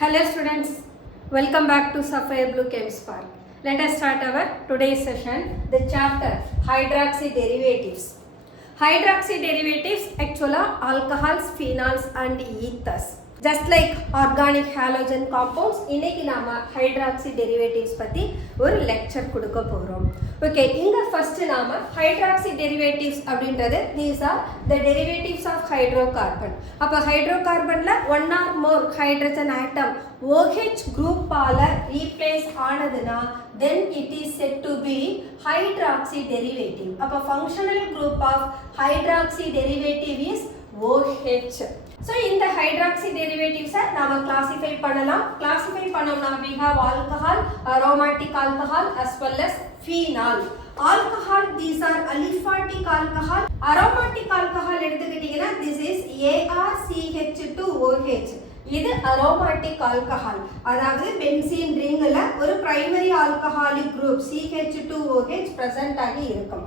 Hello students, welcome back to SapphireBlueChemspark. Let us start our today's session, the chapter hydroxy derivatives. Hydroxy derivatives actually alcohols, phenols and ethers. Just like organic halogen compounds, இன்னைக்கு நாம hydroxy derivatives பத்தி ஒரு lecture கொடுக்க போறோம். Okay, இங்க first நாம hydroxy derivatives அப்படின்றது these are the derivatives of hydrocarbon. அப்ப hydrocarbonல one or more hydrogen atom OH group ஆல replace ஆனதுனா then it is said to be hydroxy derivative. அப்ப functional group of hydroxy derivative is OH. So in the hydroxy derivatives நாம classify பண்ணலாம். Classify பண்ணோம்னா we have alcohol, aromatic alcohol as well as phenol. Alcohol, these are aliphatic alcohol. Aromatic alcohol எடுத்துக்கிட்டீங்கன்னா this is ARCH2OH. இது aromatic alcohol. அதாவது benzene ringல ஒரு primary alcoholic group CH2OH present ஆகி இருக்கும்.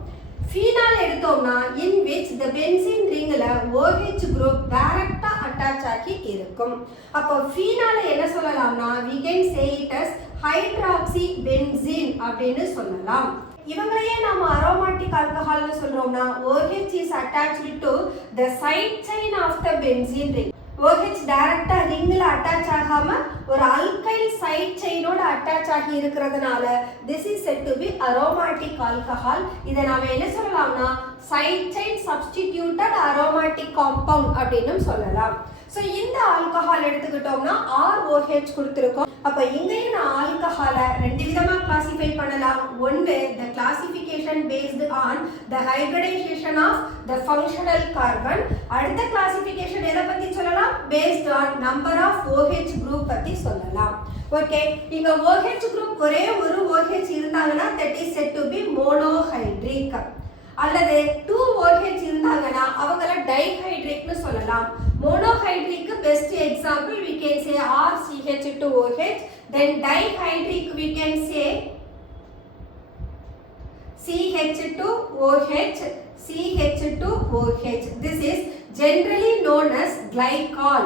Phenol எடுத்தோம்னா in which the benzene ringல OH group direct attach ஆகி இருக்கும். அப்போ phenol என்ன சொல்லலாம்னா we can say it as hydroxy benzene அப்படினு சொல்லலாம். இவங்களையே நாம aromatic alcohol னு சொல்றோம்னா OH is attached to the side chain of the benzene ring. OH டைரக்டா ரிங்ல அட்டாச் ஆகாம ஒரு alkyl side chain ஓட அட்டாச் ஆகி இருக்குறதனால this is said to be aromatic alcohol. இத நாம என்ன சொல்லலாம்னா side chain substituted aromatic compound அப்படினு சொல்லலாம். சோ இந்த ஆல்கஹால் எடுத்துக்கிட்டோம்னா ROH கொடுத்திருக்கோம். அப்ப இங்கேயும் நான் ஆல்கஹாலை ரெண்டு விதமா கிளாசிஃபை பண்ணலாம். ஒன்று the classification based on the hybridization of the functional carbon. அடுத்த கிளாசிஃபிகேஷன் எதை பத்தி சொல்லலாம்? based on number of OH group பத்தி சொல்லலாம். ஓகே, இங்க OH group ஒரே ஒரு OH இருந்தாங்கன்னா that is said to be monohydric. அல்லது 2 OH இருந்தாங்கன்னா அவங்கள டைஹைட்ரிக்னு சொல்லலாம். monohydric best example we can say RCH2OH, then dihydric we can say CH2OH, CH2OH. This is generally known as glycol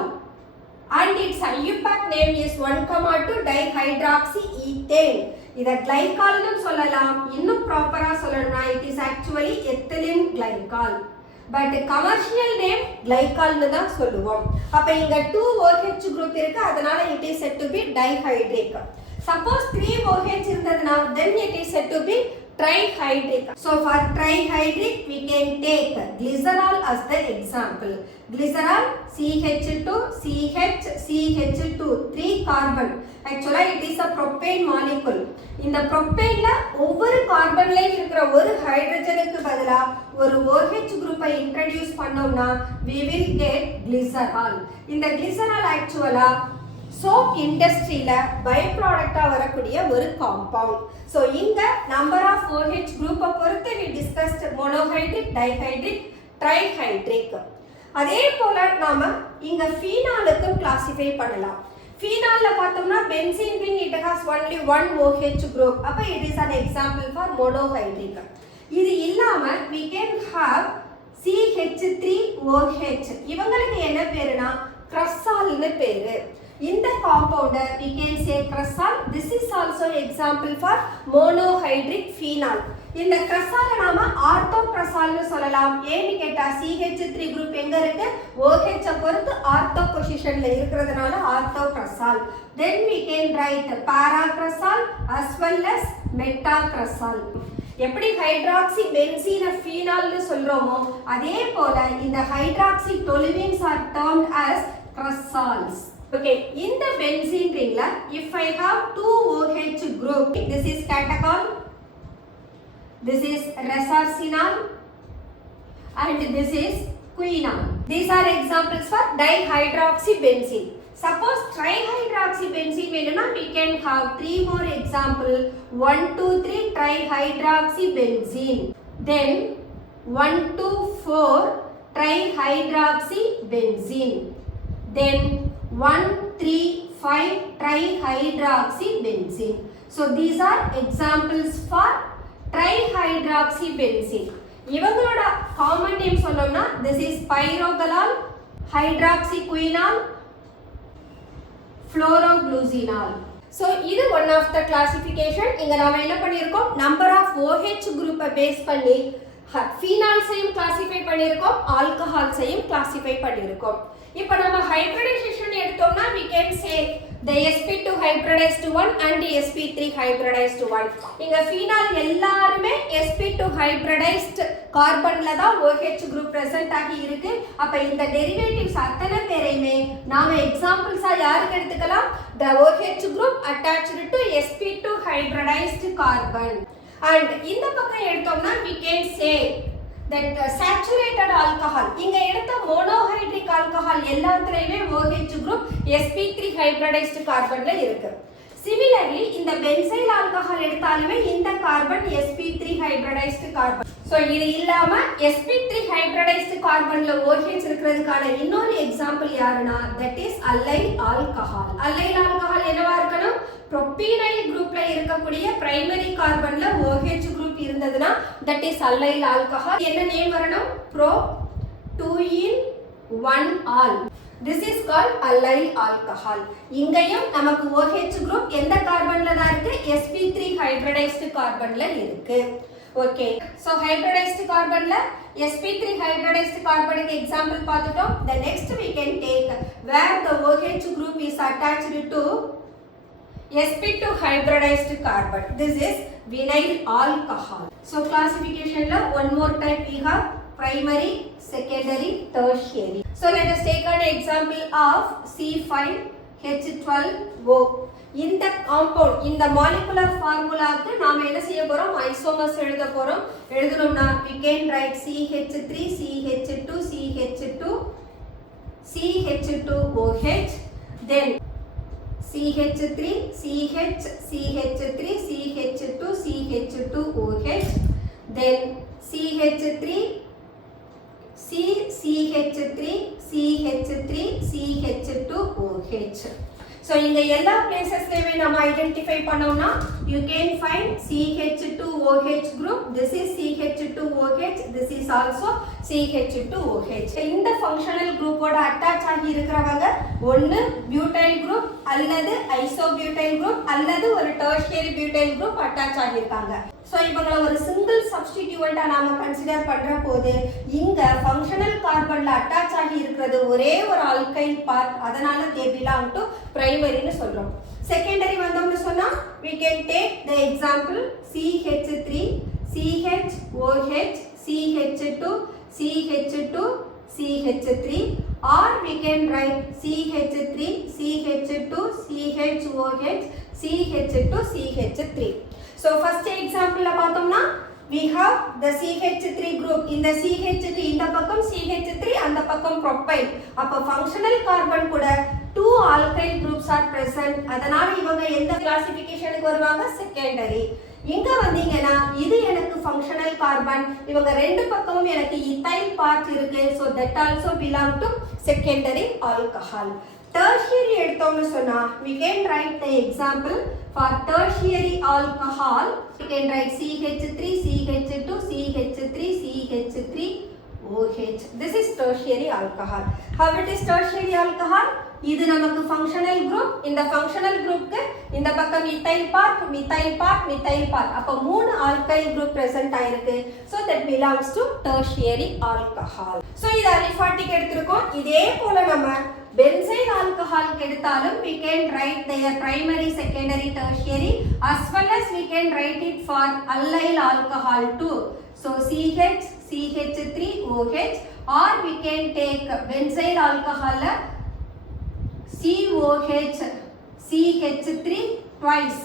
and its IUPAC name is 1,2 dihydroxyethane. இத glycol னு சொல்லலாம். இன்னும் ப்ராப்பரா சொல்லணும்னா it is actually ethylene glycol. But commercial name glycol னு தான் சொல்லுவோம். அப்ப இங்க 2 OH group இருக்கு, அதனால it is said to be dihydric. Suppose 3 OH இருந்ததுனா then it is said to be trihydric. So for trihydric we can take glycerol as the example. Glycerol CH2 CH CH2 3 carbon. Actually it is a propane molecule. இந்த propaneல ஒவ்வொரு கார்பன்லயும் இருக்கிற ஒரு ஹைட்ரஜனுக்கு பதிலா ஒரு OH குரூப்பை introduce பண்ணோம்னா we will get glycerol. இந்த glycerol actually soap industryல by ப்ராடக்ட்டா வரக்கூடிய ஒரு காம்பவுண்ட். சோ இங்க நம்பர் ஆஃப் OH குரூப்பை பொறுத்து we discussed monohydric, dihydric, trihydric. அதே போல நாம இங்க phenolக்கு கிளாசிஃபை பண்ணலாம். phenolல பார்த்தோம்னா benzene ring it has only one OH group. அப்ப it is an example for monohydric. இது இல்லாம we can have CH3OH. இவங்களுக்கு என்ன பேருனா cressolனு பேரு. இந்த காம்பவுண்ட we can say cresol. This is also example for monohydric phenol. இந்த cresol நாம orthocresol னு சொல்லலாம். ஏன்னு கேட்டா CH3 group எங்க இருக்கு? OH பொறுத்து ortho positionல இருக்குறதனால orthocresol. Then we can write paracresol as well as metacresol. எப்படி ஹைட்ராக்சி பென்சீனை phenol னு சொல்றோமோ அதே போல இந்த hydroxy toluenes are termed as cresols. Okay, in the benzene ring la if I have 2 OH group, this is catechol, this is resorcinol and this is quinol. These are examples for dihydroxybenzene. Suppose trihydroxybenzene வேணும்னா we can have 3 more example. 1 2 3 trihydroxybenzene, then 1 2 4 trihydroxybenzene, then 1 3 5 trihydroxybenzene. So these are examples for trihydroxybenzene. இவங்களோட common name சொன்னோம்னா this is pyrogalol, hydroxyquinol, fluoroglucinol. So இது one of the classification. இங்க நாம என்ன பண்ணிருக்கோம், number of OH group base பண்ணி ஃபீனால்ஸையும் classify பண்ணிருக்கோம், ஆல்கஹால்ஸையும் கிளாசிஃபை பண்ணிருக்கோம். இப்போ நம்ம ஹைபிரிடைசேஷன் எடுத்தோம்னா we can say the sp2 hybridized 1 and sp3 hybridized 1. இங்க ஃபீனால் எல்லாரும் sp2 hybridized கார்பன்ல தான் OH group present ஆகி இருக்கு. அப்ப இந்த டெரிவேட்டிவ்ஸ் அத்தனை பேரையுமே நாம எக்ஸாம்பிள்ஸா யாருக்கு எடுத்துக்கலாம், the OH group attached to sp2 hybridized carbon. And இந்த பக்கம் எடுத்தோம்னா we can say that saturated alcohol, இங்க எடுத்த monohydric alcohol எல்லாத்துலயுமே OH group sp3 hybridized carbonல இருக்கு. Similarly இந்த benzyl alcohol எடுத்தாலுமே இந்த carbon sp3 hybridized carbon. So இது இல்லாம sp3 hybridized carbonல OH இருக்கிறதுக்கான இன்னொரு எக்ஸாம்பிள் யாருன்னா that is allyl alcohol. allyl alcohol என்னவா இருக்கணும், propynyl groupல இருக்கக்கூடிய primary carbonல OH group இருந்ததுனா that is allyl alcohol. என்ன நேம் வரணும், pro 2-in-1-all. This is called allyl alcohol. இங்கேயும் நமக்கு OH group எந்த கார்பன்ல தான் இருக்கு, sp3 hybridized carbonல இருக்கு. Okay, so hybridized carbonல sp3 hybridized carbonic example பார்த்துட்டோம். The next we can take where the OH group is attached to sp2 hybridized carbon. This is vinyl alcohol. So classification la one more type we have primary, secondary, tertiary. So let us take an example of C5H12O. இந்த compound இந்த molecular ஃபார்முலாக்கு நாம என்ன செய்ய போறோம், isomers எழுத போறோம். எழுதணும்னா we can write CH3 CH2 CH2 CH2OH, then CH3 CH CH3 CH2 CH2OH, then CH3 C CH3 CH3 CH2OH. So இந்த எல்லா பிளேசஸ்லயுமே நம்ம ஐடென்டிஃபை பண்ணோம்னா you can find CH2OH group. This is CH2OH, this is also CH2OH. இந்த functional குரூப்போட attach ஆகி இருக்கிறவங்க ஒன்னு butyl group அல்லது ஐசோபியூட்டைல் குரூப் அல்லது ஒரு டெர்ஷியரி பியூட்டைல் குரூப் அட்டாச் ஆகி இருக்காங்க. சோ இவங்களை ஒரு சிங்கிள் சப்ஸ்டிட்யூவன்ட்டா நாம கன்சிடர் பண்ற போது இங்க ஃபங்க்ஷனல் கார்பன்ல அட்டாச் ஆகி இருக்கிறது ஒரே ஒரு ஆல்கைல் பார்ட், அதனால they belong to primary னு சொல்றோம். செகண்டரி வந்தோம்னு சொன்னா we can take the example CH3 CHOH CH2 CH2 CH3, or we can write CH3 CH2 CHOH CH2 CH3. So first example la paathomna we have the CH3 group. In the CH3 இந்த பக்கம் CH3 அந்த பக்கம் propyl. அப்ப functional carbon கூட 2 alkyl groups are present. அதனால இவங்க எந்த கிளாசிஃபிகேஷனுக்கு வருவாங்க, secondary. இங்க வந்தீங்கன்னா இது எனக்கு functional carbon, இவங்க ரெண்டு பக்கமும் எனக்கு ethyl part இருக்கு. So that also belong to secondary alcohol. Tertiary எடுத்தோம்னு சொன்னா we can write the example for tertiary alcohol. We can write CH3 CH2 CH3 CH3OH. This is tertiary alcohol. How it is tertiary alcohol? இது நமக்கு functional group. இந்த functional groupக்கு இந்த பக்கம் ethyl part methyl part methyl part, அப்ப மூணு alkyl group present ஆயிருக்கு. So that belongs to tertiary alcohol. So இது aliphatic எடுத்திருக்கோம். இதே போல நம்ம benzyl alcohol எடுத்தாலும் we can write their primary, secondary, tertiary, as well as we can write it for allyl alcohol too. So CH CH3OH, or we can take benzyl alcohol COH CH3 twice.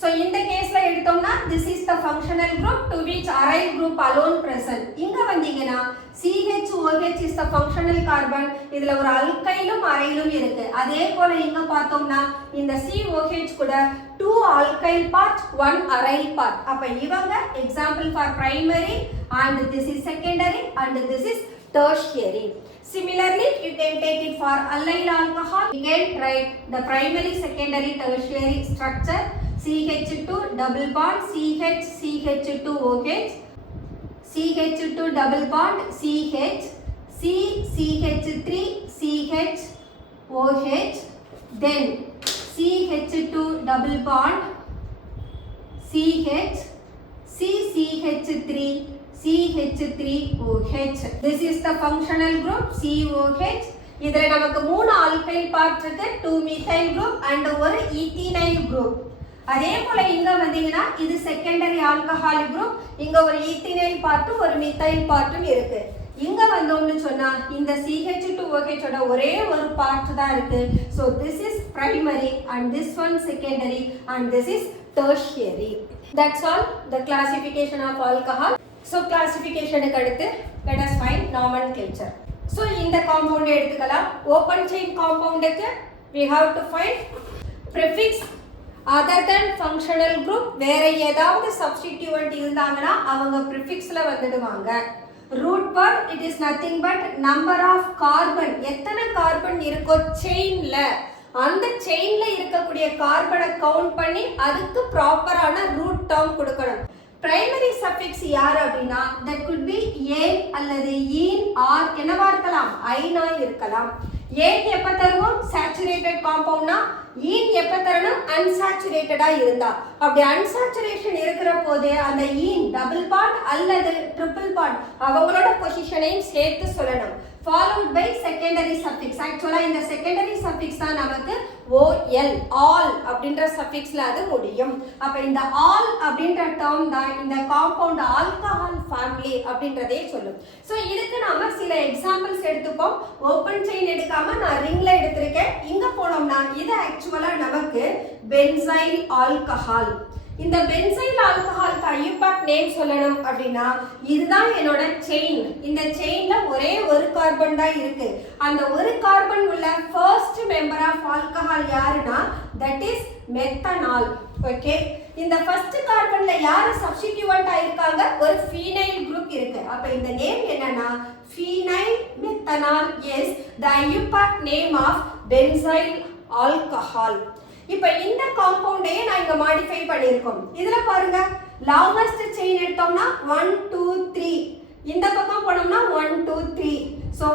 So in the case la எடுத்தோம்னா this is the functional group to which aryl group alone present. இங்க வந்தீங்கன்னா CHOH is the functional carbon. இதுல ஒரு alkyl-ம் aryl-ம் இருக்கு. அதே போல இங்க பார்த்தோம்னா இந்த COH கூட 2 alkyl part 1 aryl part. அப்ப இவங்க example for primary, and this is secondary, and this is tertiary. Similarly, you can take it for allyl alcohol. You can write the primary, secondary, tertiary structure. CH2 double bond CH CH2OH, CH2 double bond CH, C CH3 CHOH, then CH2 double bond CH CCH3 CH3OH. This is the functional group COH. இதில் நமக்கு 3 alkyl part இருக்கு, 2 methyl group and ஒரு ethynyl group. அதே போல இங்க வந்தீங்கன்னா இது secondary alcoholic group, இங்க ஒரு ethynyl part ஒரு methyl part இருக்கு. இங்க வந்தோம்னு சொன்னா இந்த CH2OH ஓட ஒரே ஒரு part தான் இருக்கு. So this is primary and this one secondary and this is tertiary. That's all the classification of alcohol. So classification க்கு அடுத்து let us find nomenclature. So இந்த compound எடுத்துக்கலாம். Open chain compound க்கு we have to find prefix other than functional group. வேற ஏதாவது substituent இருந்தாங்கன்னா அவங்க prefixல வந்துடுவாங்க. Root word, it is nothing but number of carbon. எத்தனை கார்பன் இருக்கோ செயின்ல, அந்த செயின்ல இருக்கக்கூடிய கார்பனை கவுண்ட் பண்ணி அதுக்கு ப்ராப்பரான ரூட் டேர்ம் கொடுக்கணும். பிரைமரி சஃபிக்ஸ் யார் அப்படின்னா that could be a அல்லது ஈன் ஆர் என்னவா இருக்கலாம், ஐனா இருக்கலாம். ஏன் எப்ப தருவோம், சேச்சுரேட்டட் காம்பவுண்ட்னா. ஈன் எப்ப தரணும், அன்சாச்சுரேட்டடா இருந்தா. அப்படி அன்சாச்சுரேஷன் இருக்கிற போது அந்த ஈன் டபுள் பாண்ட் அல்லது ட்ரிபிள் பாண்ட் அவங்களோட பொசிஷனையும் சேர்த்து சொல்லணும். followed by secondary suffix. ஆக்சுவலா இந்த secondary suffix தான் நமக்கு OL all அப்படின்ற suffixல அது முடியும். அப்ப இந்த all அப்படின்ற term தான் இந்த compound alcohol family அப்படின்றதே சொல்லும். சோ இதுக்கு நாம சில எக்ஸாம்பிள்ஸ் எடுத்துப்போம். ஓபன் செயின் எடுக்காம நான் ரிங்ல எடுத்திருக்கேன். இங்க போனோம்னா இது ஆக்சுவலா நமக்கு பென்சைல் ஆல்கஹால். இந்த பென்சைல் ஆல்கஹாலுக்கு ஐயூபாக் நேம் சொல்லணும் அப்படின்னா இதுதான் என்னோட செயின். இந்த செயின்ல ஒரே ஒரு கார்பன் தான் இருக்கு. அந்த ஒரு கார்பன் உள்ள ஃபர்ஸ்ட் மெம்பர் ஆஃப் ஆல்கஹால் யாருன்னா தட் இஸ் மெத்தனால். ஓகே, இந்த ஃபர்ஸ்ட் கார்பன்ல யாரு சப்ஸ்டிட்யூவன்ட் ஆயிருக்காங்க, ஒரு ஃபீனைல் குரூப் இருக்கு. அப்ப இந்த நேம் என்னன்னா phenyl methanol is the IUPAC name of benzyl alcohol. இப்போ இந்த காம்பவுண்டே நான் இங்க மாடிஃபை பண்ணியிருக்கோம். இதுல பாருங்க லாங்கஸ்ட் செயின் எடுத்தோம்னா 1 2 3, இந்த பக்கம் போனோம்னா 1 2 3. சோ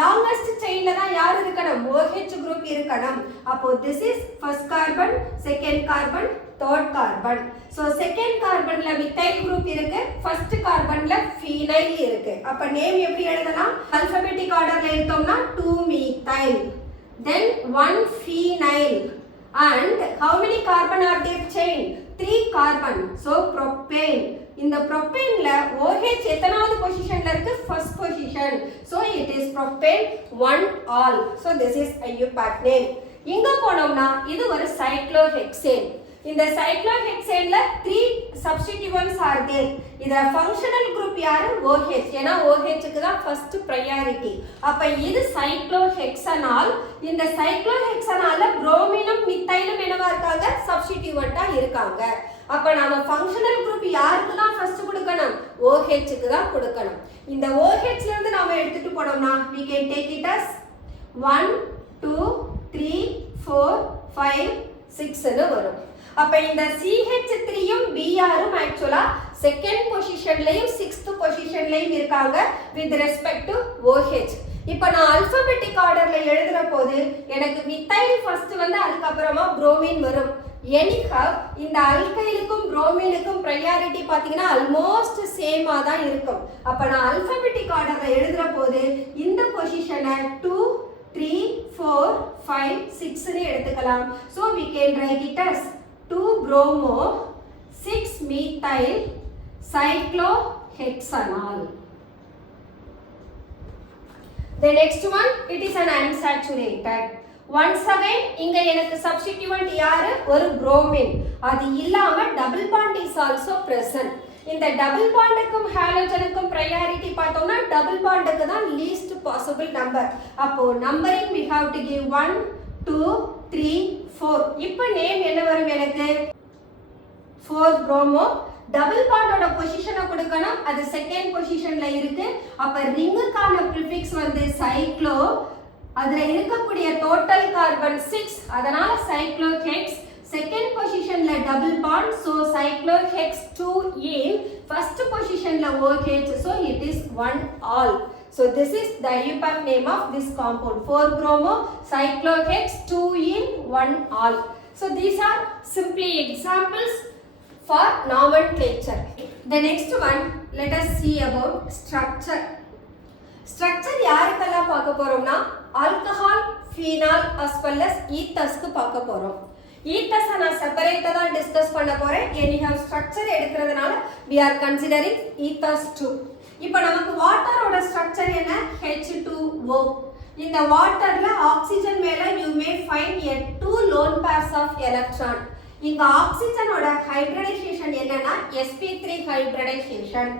லாங்கஸ்ட் செயின்ல தான் யார் இருக்கணும், OH குரூப் இருக்கணும். அப்போ this is first carbon, second carbon, third carbon. So second கார்பன்ல மித்தைல் குரூப் இருக்கு, ஃபர்ஸ்ட் கார்பன்ல ஃபீனைல் இருக்கு. அப்ப நேம் எப்படி எழுதலாம், ஆல்பபெட்டிக் ஆர்டர்ல எடுத்தோம்னா 2 methyl, then 1 phenyl. And how many carbon are there chain? 3 carbon. So propane. இந்த propaneல OH எத்தனாவது பொசிஷன்ல இருக்கு, first position. So it is propane 1 all. So this is IUPAC name. இங்க போனோம்னா இது ஒரு cyclohexane. இந்த cyclohexaneல 3 substituents are there. இத functional group யாரு, OH. ஏனா OH க்கு தான் first priority. அப்ப இது cyclohexanol. இந்த cyclohexanolல புரோமினும் மித்தைலும் என்னவா இருக்காங்க, substituent-ஆ இருக்காங்க. அப்ப நாம functional group யாருக்கு தான் first கொடுக்கணும், OH க்கு தான் கொடுக்கணும். இந்த OH ல இருந்து நாம எடுத்துட்டு போனோம்னா we can take it as 1 2 3 4 5 6 ன்னு வரும். அப்ப இந்த CH3 யும் Br ம் ஆக்சுவலா செகண்ட் பொசிஷன்லயும் 6th பொசிஷன்லயும் இருக்காங்க with respect to OH. இப்போ நான் ஆல்பபெட்டிக் ஆர்டர்ல எழுதுற போது எனக்கு மித்தைல் ஃபர்ஸ்ட் வந்து அதுக்கு அப்புறமா புரோமின் வரும். எனிஹவ் இந்த அல்கைலுக்கும் புரோமினுக்கும் பிரையாரிட்டி பாத்தீங்கன்னா ஆல்மோஸ்ட் சேமா தான் இருக்கும். அப்ப நான் ஆல்பபெட்டிக் ஆர்டர்ல எழுதுற போது இந்த பொசிஷனை 2 3 4 5 6 ன்னு எடுத்துக்கலாம். So we can write it as 2 bromo 6 methyl cyclohexanol. The next one, it is an unsaturated. Once again இங்க எனக்கு substituent யாரு, ஒரு bromine. அது இல்லாம double bond is also present. இந்த double bondக்கும் halogenக்கும் priority பார்த்தோம்னா double bondக்கு தான் least possible number. அப்போ numbering we have to give 1 2 3 4. இப்போ நேம் என்ன வரும் எனக்கு, 4 bromo. டபுள் பாண்டோட பொசிஷனை கொடுக்கணும், அது செகண்ட் பொசிஷன்ல இருக்கு. அப்ப ரிங்குக்கான ப்ரிஃபிக்ஸ் வந்து சைக்ளோ. அதுல இருக்கக்கூடிய டோட்டல் கார்பன் 6, அதனால சைக்ளோஹெக்ஸ். செகண்ட் பொசிஷன்ல double bond, so cyclohex 2 in. First பொசிஷன்ல OH, so it is 1 all. So this is the IUPAC name of this compound, 4-bromo cyclohex 2-in-1-all. So these are simply examples for nomenclature. The next one, let us see about structure. Structure யாருக்கெல்லாம் பார்க்க போறோம்னா alcohol, phenol as well as ethers-க்கு பார்க்க போறோம். ethers நான் செப்பரேட்டா தான் discuss பண்ண போறேன். anyhow structure எடுக்கிறதுனால we are considering ethers too. இப்போ நமக்கு வாட்டரோட ஸ்ட்ரக்சர் என்ன? H2O. இந்த வாட்டர்ல ஆக்சிஜன் மேல you may find a 2 lone pairs of electron. இங்க ஆக்சிஜனோட ஹைபிரிடைசேஷன் என்னன்னா sp3 hybridisation.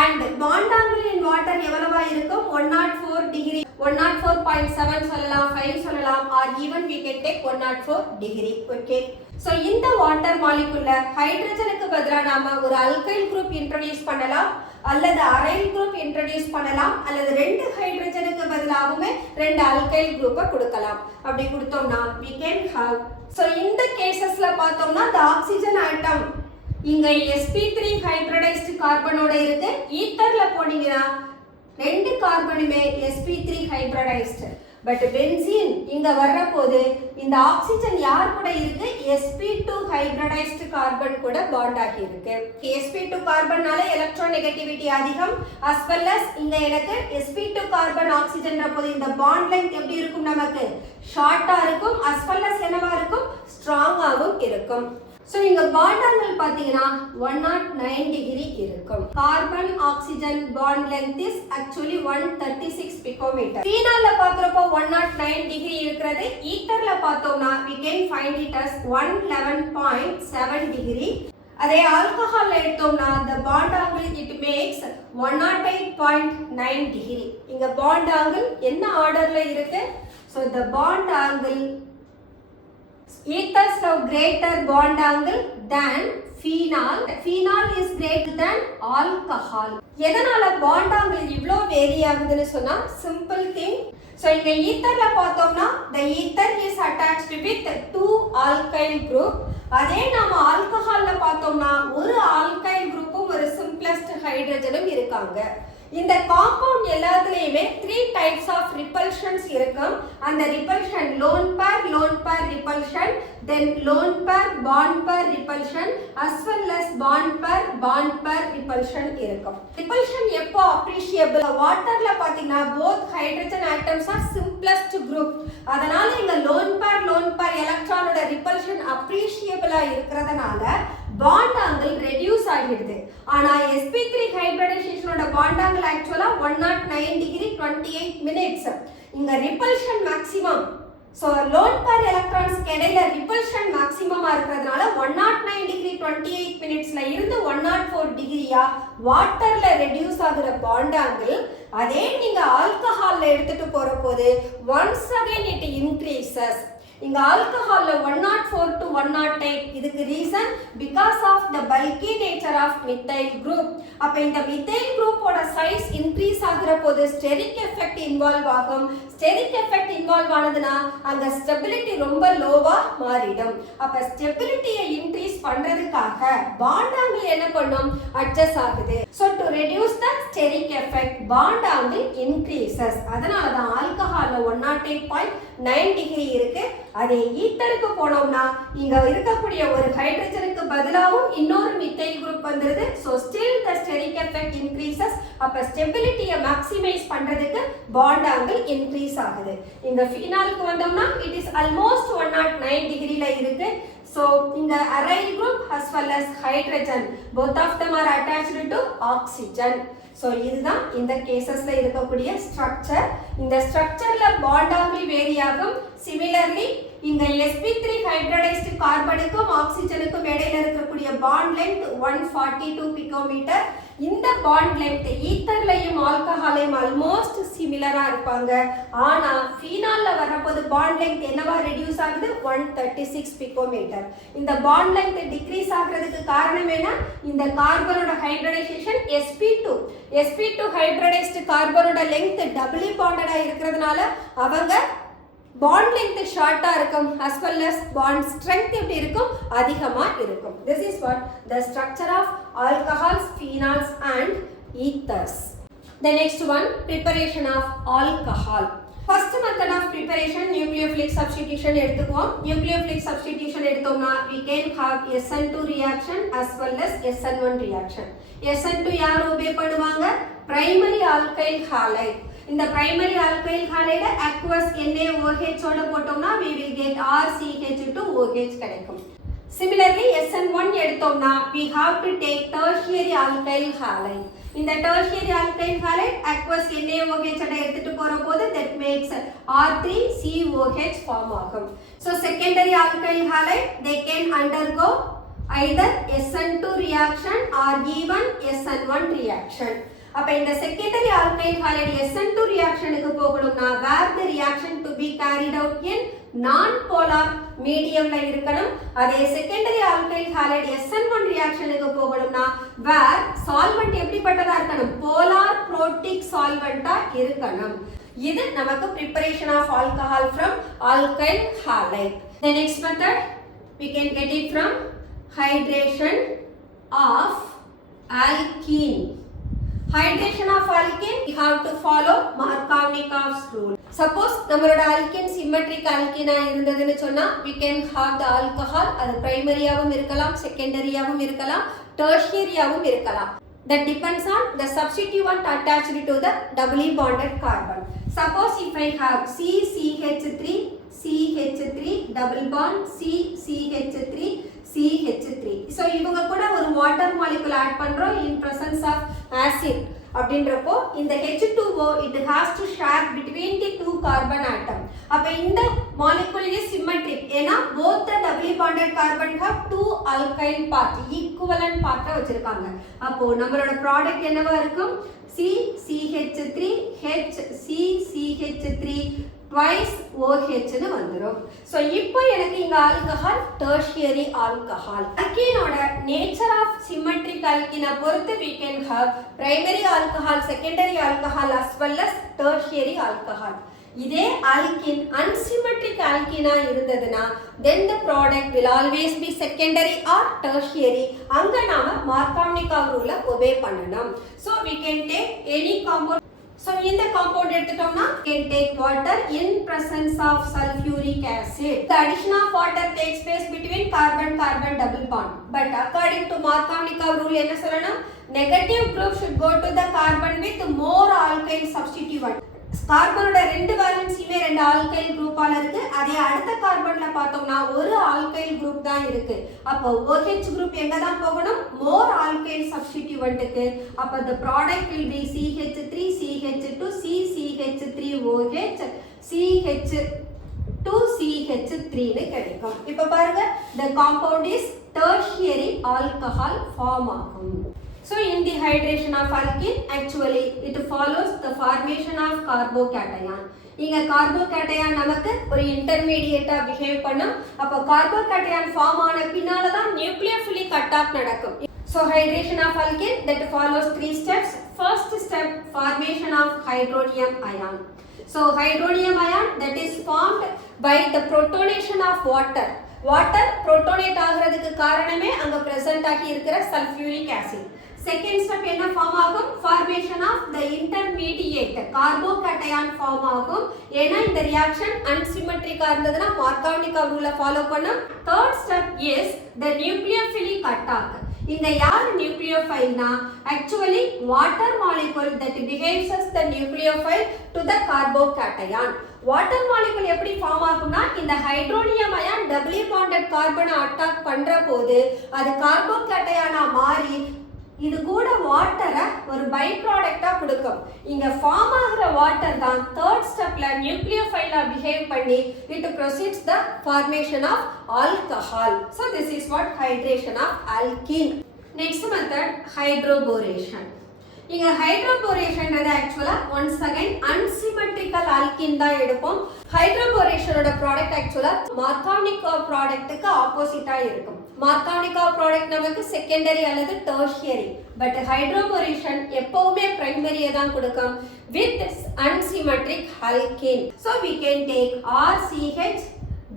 and bond angle in water எவ்வளவா இருக்கும்? 104 degree, 104.7 சொல்லலாம், 5 சொல்லலாம், or even we can take 104 degree. okay. so இந்த வாட்டர் மாலிகுல்ல ஹைட்ரஜனுக்கு பதிலா நாம ஒரு அல்கைல் குரூப் இன்ட்ரோடியூஸ் பண்ணலாம், அல்லது அரைல் குரூப் இன்ட்ரோடியூஸ் பண்ணலாம், அல்லது ரெண்டு ஹைட்ரஜனுக்கு பதிலாகவே ரெண்டு அல்கைல் குரூப்பை கொடுக்கலாம். அப்படி கொடுத்தோம்னா we can have. so இந்த கேசஸ்ல பார்த்தோம்னா the oxygen atom இங்க sp3 ஹைபிரிடைஸ்டு கார்பனோட இருக்கு. ஈத்தர்ல போனீங்கன்னா ரெண்டு கார்பனுமே sp3 ஹைபிரிடைஸ்டு. பட் பென்சீன் இங்க வர்றபோது இந்த ஆக்சிஜன் யார் கூட இருக்கு? sp2 ஹைபிரிடைஸ்டு கார்பன் கூட பாண்ட் ஆகி இருக்கு. sp2 கார்பன்னால எலக்ட்ரான் நெகட்டிவிட்டி அதிகம், as well as இங்க எனக்கு sp2 கார்பன் ஆக்சிஜன் போது இந்த பாண்ட் லெங்த் எப்படி இருக்கும்? நமக்கு ஷார்ட்டா இருக்கும், as well as என்னவா இருக்கும்? ஸ்ட்ராங்காவும் இருக்கும். so இங்க பாண்ட் ஆங்கிள் பாத்தீங்கன்னா 109 டிகிரி இருக்கும். Carbon oxygen bond length is actually 136 picometer. ஃபீனால்ல பாக்குறப்போ 109 டிகிரி இருக்கிறது. ஈத்தர்ல பார்த்தோம்னா we can find it as 111.7 degree. அதே ஆல்கஹால்ல எடுத்தோம்னா the bond angle it makes 108.9 degree. இங்க பாண்ட் ஆங்கிள் என்ன ஆர்டர்ல இருக்கு? so the bond angle ethers have greater bond angle than phenol. Phenol is greater than alcohol. எதனால bond angle இவ்ளோ vary ஆகுதுன்னு சொன்னா simple thing. so இங்க ஈத்தர்ல பார்த்தோம்னா the ether is attached with 2 alkyl group. அதே நாம ஆல்கஹால்ல பார்த்தோம்னா ஒரு alkyl குரூப்பும் ஒரு simplest ஹைட்ரஜனும் இருக்காங்க. இந்த காம்பவுண்ட் எல்லாத்துலயுமே 3 types of repulsions இருக்கும். அந்த repulsion lone pair repulsion, then lone pair bond pair repulsion, as well as bond pair repulsion இருக்கும். repulsion எப்போ appreciable? வாட்டர்ல பாத்தீங்கன்னா both hydrogen atoms are simplest group. அதனால இங்க lone pair எலக்ட்ரானோட repulsion appreciable இருக்கிறதுனால bond angle reduce ஆகிடுது. ஆனா sp3 ஹைபிரிடைசேஷனோட bond angle actually 109 degree 28 minutes. இங்க repulsion maximum. so lone pair electrons இடையில repulsion maximum இருக்கிறதுனால 109 degree 28 minutesல இருந்து 104 டிகிரியா வாட்டர்ல ரெடியூஸ் ஆகுற bond angle. அதே நீங்க ஆல்கஹால்ல எடுத்துட்டு போறபோது once again it increases. இங்க ஆல்கஹால்ல 104 to 108. இதுக்கு reason because of the bulky nature of methyl group. அப்ப இந்த மித்தைல் குரூப்போட சைஸ் இன்க்ரீஸ் ஆகுற போது ஸ்டெரிக் எஃபெக்ட் இன்வால்வ் ஆகும். ஸ்டெரிக் எஃபெக்ட் இன்வால்வ் ஆனதுன்னா அங்க ஸ்டெபிலிட்டி ரொம்ப லோவா மாறிடும். அப்ப ஸ்டெபிலிட்டியை இன்க்ரீஸ் பண்றதுக்காக பாண்ட் ஆங்கிள் என்ன பண்ணும்? அட்ஜஸ்ட் ஆகுது. so to reduce the steric effect bond angle increases. அதனால தான் ஆல்கஹால்ல 108.9 டிகிரி இருக்கு. அதே ஈத்தருக்கு போனோம்னா இங்க இருக்கக்கூடிய ஒரு ஹைட்ரஜனுக்கு பதிலாகவும் இன்னொரு மித்தைல் குரூப் வந்துருது. so still the steric effect increases. அப்ப ஸ்டெபிலிட்டியை மேக்ஸிமைஸ் பண்றதுக்கு பாண்ட் ஆங்கிள் இன்க்ரீஸ் ஆகுது. இந்த ஃபீனாலுக்கு வந்தோம்னா it is almost 109 டிகிரில இருக்கு. so இந்த aryl group as well as hydrogen both of them are attached to oxygen. so இதுதான் இந்த கேசஸ்ல இருக்கக்கூடிய ஸ்ட்ரக்சர். இந்த ஸ்ட்ரக்சர்ல பாண்ட் ஆங்கிள் வேரி ஆகும். similarly இங்க sp3 ஹைபிரிடைஸ்டு கார்பனுக்கும் ஆக்சிஜனுக்கும் இடையில இருக்கக்கூடிய பாண்ட் லெங்த் 142 picometer. இந்த பாண்ட் லெங்த் ஈத்தர்லயும் ஆல்கஹாலையும் ஆல்மோஸ்ட் சிமிலரா இருப்பாங்க. ஆனா ஃபீனால்ல வரப்போது பாண்ட் லெங்த் என்னவா ரெடியூஸ் ஆகுது? 136 picometer. இந்த பாண்ட் லெங்த் டிக்ரீஸ் ஆகிறதுக்கு காரணம் என்ன? இந்த கார்பனோட ஹைபிரிடைசேஷன் sp2 ஹைபிரிடைஸ்டு கார்பனோட லெங்த் டபுளி பாண்டடா இருக்கிறதுனால அவங்க bond length ஷார்ட்டா இருக்கும், as well as bond strength எப்படி இருக்கும்? அதிகமா இருக்கும். This is what the structure of alcohols, phenols and ethers. The next one, preparation of alcohol. First method of preparation, nucleophilic substitution எடுத்துக்குவோம். Nucleophilic substitution எடுத்தோம்னா we can have SN2 reaction as well as SN1 reaction. SN2 யார் obey பண்ணுவாங்க? Primary alkyl halide. இந்த primary alkyl halide aqueous NaOH ஓட போட்டோம்னா we will get RCH2OH கிடைக்கும். Similarly, SN1 எடுத்தோம்னா we have to take tertiary alkyl halide. இந்த tertiary alkyl halide aqueous NaOH ஓட எடுத்துட்டு போறபோது that makes R3COH form ஆகும். So secondary alkyl halide they can undergo either SN2 reaction or even SN1 reaction. அப்ப இந்த secondary alkyl halide SN2 reaction க்கு போகணும்னா where the reaction to be carried out in non polar medium ல இருக்கணும். அதே secondary alkyl halide SN1 reaction க்கு போகணும்னா where solvent எப்படிப்பட்டதா இருக்கணும்? polar protic solvent ஆ இருக்கணும். இது நமக்கு preparation of alcohol from alkyl halide. The next method we can get it from hydration of alkene. Hydration of alkene, we have to follow Markovnikov's rule. Suppose நம்மளோட alkene symmetric alkene இருந்ததுன்னு சொன்னா we can have the alcohol அது primaryயாவும் இருக்கலாம், secondaryயாவும் இருக்கலாம், tertiaryயாவும் இருக்கலாம். That depends on the substituent attached to the doubly bonded carbon. Suppose if I have CCH3 CH3 double bond CCH3 CH3. So இவங்க கூட ஒரு water molecule add பண்றோம் in presence of acid. அப்படின்றப்போ இந்த H2O it has to share between the two carbon atom. அப்ப இந்த molecule is symmetric. ஏனா both the doubly bonded carbon have two alkyl part, equivalent part வச்சிருக்காங்க. அப்போ நம்மளோட product என்னவா இருக்கும்? CCH3 HCCH3 twice OH னு வந்துரும். So இப்போ எனக்கு இங்க alcohol tertiary alcohol. Alkeneோட nature of symmetric alkene பொறுத்து we can have primary alcohol, secondary alcohol as well as tertiary alcohol. இதே alkene unsymmetric alkene இருந்ததுனா then the product will always be secondary or tertiary. அங்க நாம Markovnikov rule obey பண்ணணும். So we can take any compound. So இந்த compound எடுத்துட்டோம்னா can take water in presence of sulfuric acid. The addition of water takes place between carbon double bond. But according to Markovnikov rule என்ன சொல்லணும்? Negative group should go to the carbon with more alkyl substituent. கார்பனோட ரெண்டு வேலன்ஸியுமே ரெண்டு alkyl குரூப்பால இருக்கு. அதே அடுத்த கார்பன்ல பார்த்தோம்னா ஒரு alkyl group தான் இருக்கு. அப்போ OH குரூப் எங்க தான் போகணும்? மோர் ஆல்கைல் சப்ஸ்டிட்யூவன்ட்க்கு. அப்ப the product will be CH3 CH2 CCH3OH CH2CH3 னு கிடைக்கும். இப்போ பாருங்க the compound is tertiary alcohol form ஆகும். So in the hydration of alkene actually it follows the formation of carbocation. இங்க carbocation நமக்கு ஒரு intermediate behave பண்ணும். அப்ப carbocation form ஆன பின்னால தான் nucleophilic attack நடக்கும். So hydration of alkene that follows three steps. First step, formation of hydronium ion. So hydronium ion that is formed by the protonation of water. Water protonate ஆகிறதுக்கு காரணமே அங்க present ஆகி இருக்கிற sulfuric acid. Second step என்ன form ஆகும்? Formation of the intermediate carbocation form ஆகும். ஏனா இந்த reaction unsymmetric இருந்ததுனா Markovnikov rule follow பண்ணும். Third step is the nucleophilic attack. இங்க யார் nucleophile னா actually water molecule that behaves as the nucleophile to the carbocation. Water molecule எப்படி form ஆகும்னா இந்த ஹைட்ரோனியம் அயான் doubly bonded கார்பனை அட்டாக் பண்ற போது அது கார்போகேட்டயானா மாறி இது கூட வாட்டரை ஒரு பை ப்ராடக்ட்டா கொடுக்கும். இங்க ஃபார்ம் ஆகிற வாட்டர் தான் தேர்ட் ஸ்டெப்ல நியூக்ளியோஃபைலா பிஹேவ் பண்ணி it proceeds the formation of alcohol. So this is what hydration of alkene. Next method, hydroboration. இங்க ஹைட்ரோபோரேஷன்றது ஆக்சுவலா once again unsymmetrical alkene தான் எடுப்போம். ஹைட்ரோபோரேஷனோட ப்ராடக்ட் ஆக்சுவலா Markovnikov ப்ராடக்ட்டுக்கு ஆப்போசிட்டா இருக்கும். Markovnikov ப்ராடக்ட் நமக்கு செகண்டரி அல்லது டெர்ஷியரி. பட் ஹைட்ரோபோரேஷன் எப்பவுமே பிரைமரியை தான் கொடுக்கும் with unsymmetric alkene. So we can take RCH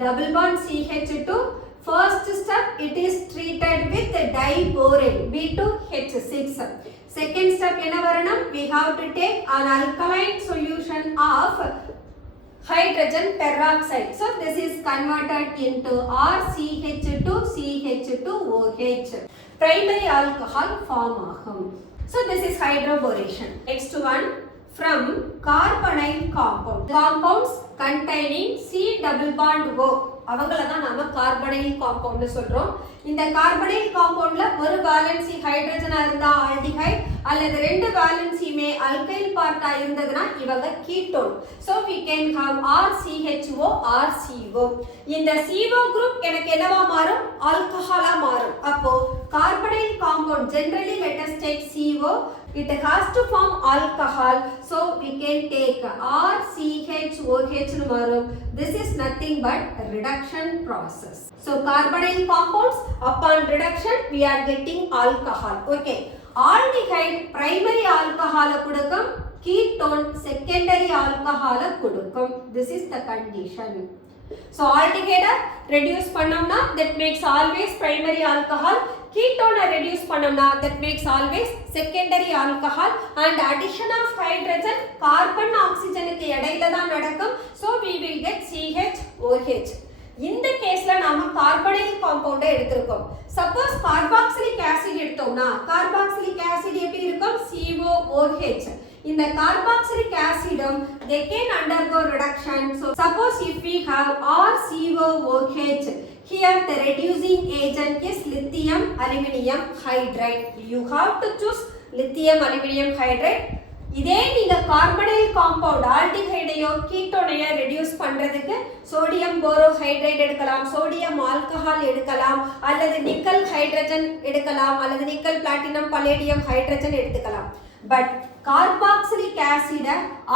double bond CH2. First step it is treated with diborane B2H6. Second step என்ன வரணும்? We have to take an alkaline solution of hydrogen peroxide. So this is converted into RCH2CH2OH. Primary alcohol form ஆகும். So this is hydroboration. Next one, from carbonyl compound. Compounds containing C double bond O. அவங்கள தான் நாம carbonyl காம்பவுண்ட்னு சொல்றோம். இந்த carbonyl காம்பவுண்ட்ல ஒரு valency ஹைட்ரஜனா இருந்தா aldehyde அல்லது ரெண்டு வேலன்சியுமே அல்கைல் பார்ட்டா இருந்ததுனா இவங்க ketone. So we can have RCHO RCO. இந்த CO group எனக்கு என்னவா மாறும்? ஆல்கஹாலா மாறும். அப்போ carbonyl compound generally let us take CO. It has to form alcohol, so we can take RCHOH nu marum. This is nothing but reduction process. So carbonyl compounds, upon reduction we are getting alcohol. Okay, aldehyde primary alcohol kudukum, ketone secondary alcohol kudukum. This is the condition. So aldehyde reduce பண்ணோம்னா that makes always primary alcohol. Ketone reduce பண்ணோம்னா that makes always secondary alcohol. And addition of hydrogen carbon oxygen க்கு இடையில தான் நடக்கும். So we will get CHOH. இந்த கேஸ்ல நாம carbonyl compound எடுத்துறோம். சப்போஸ் கார்பாக்சிலிக் ஆசிட் எடுத்தோம்னா கார்பாக்சிலிக் ஆசிட் எப்படி இருக்கும்? COOH. In the carboxylic acid, they can undergo reduction. So suppose if we have RCOOH, here the reducing agent is lithium aluminum hydride. You have to choose lithium aluminum hydride. இதே நீங்க carbonyl compound ஆல்டிஹைடையோ கீட்டோனையோ reduce பண்றதுக்கு sodium borohydride எடுக்கலாம், sodium alcohol எடுக்கலாம், அல்லது nickel hydrogen எடுக்கலாம், அல்லது nickel platinum palladium hydrogen எடுத்துக்கலாம். But carboxylic acid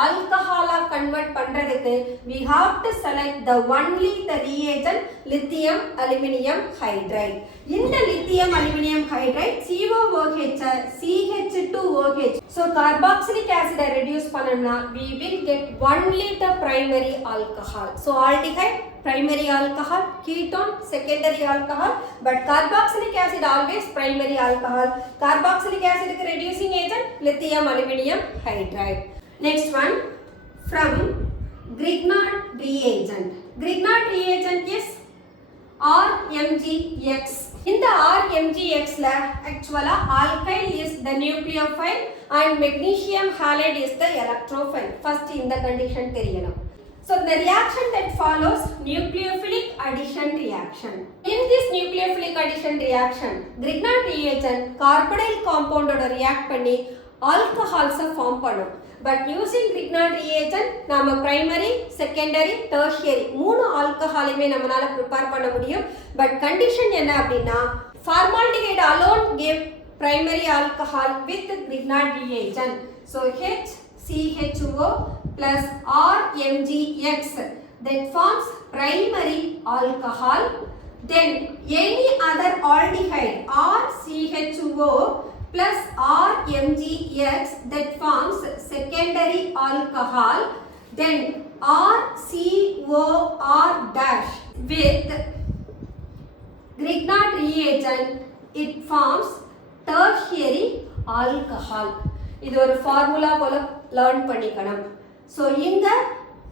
alcohol convert பண்றதுக்கு we have to select the only the reagent lithium aluminum hydride. இந்த lithium aluminum hydride COOH CH2OH. So carboxylic acid reduce பண்ணோம்னா we will get only the primary alcohol. So aldehyde primary alcohol, ketone secondary alcohol, but carboxylic acid always primary alcohol. Carboxylic acid reducing agent lithium aluminum hydride. Next one, from Grignard reagent. Grignard reagent is RMgX. In the RMgX la actually alkyl is the nucleophile and magnesium halide is the electrophile. First in the condition theriyana. So the reaction that follows nucleophilic addition reaction. In this nucleophilic addition reaction, Grignard reagent carbonyl compound oda react panni alcohols form பண்ணும். But using Grignard reagent நாம primary, secondary, tertiary மூணு ஆல்கஹாலையுமே நம்மளால prepare பண்ண முடியும். But condition என்ன அப்படின்னா formaldehyde alone gave primary alcohol with Grignard reagent. So HCHO plus RMgX that forms primary alcohol. Then any other aldehyde RCHO plus RMgX that forms secondary alcohol. Then RCOR dash with Grignard reagent it forms tertiary alcohol. இது ஒரு formula போல learn பண்ணிக்கணும். So இங்க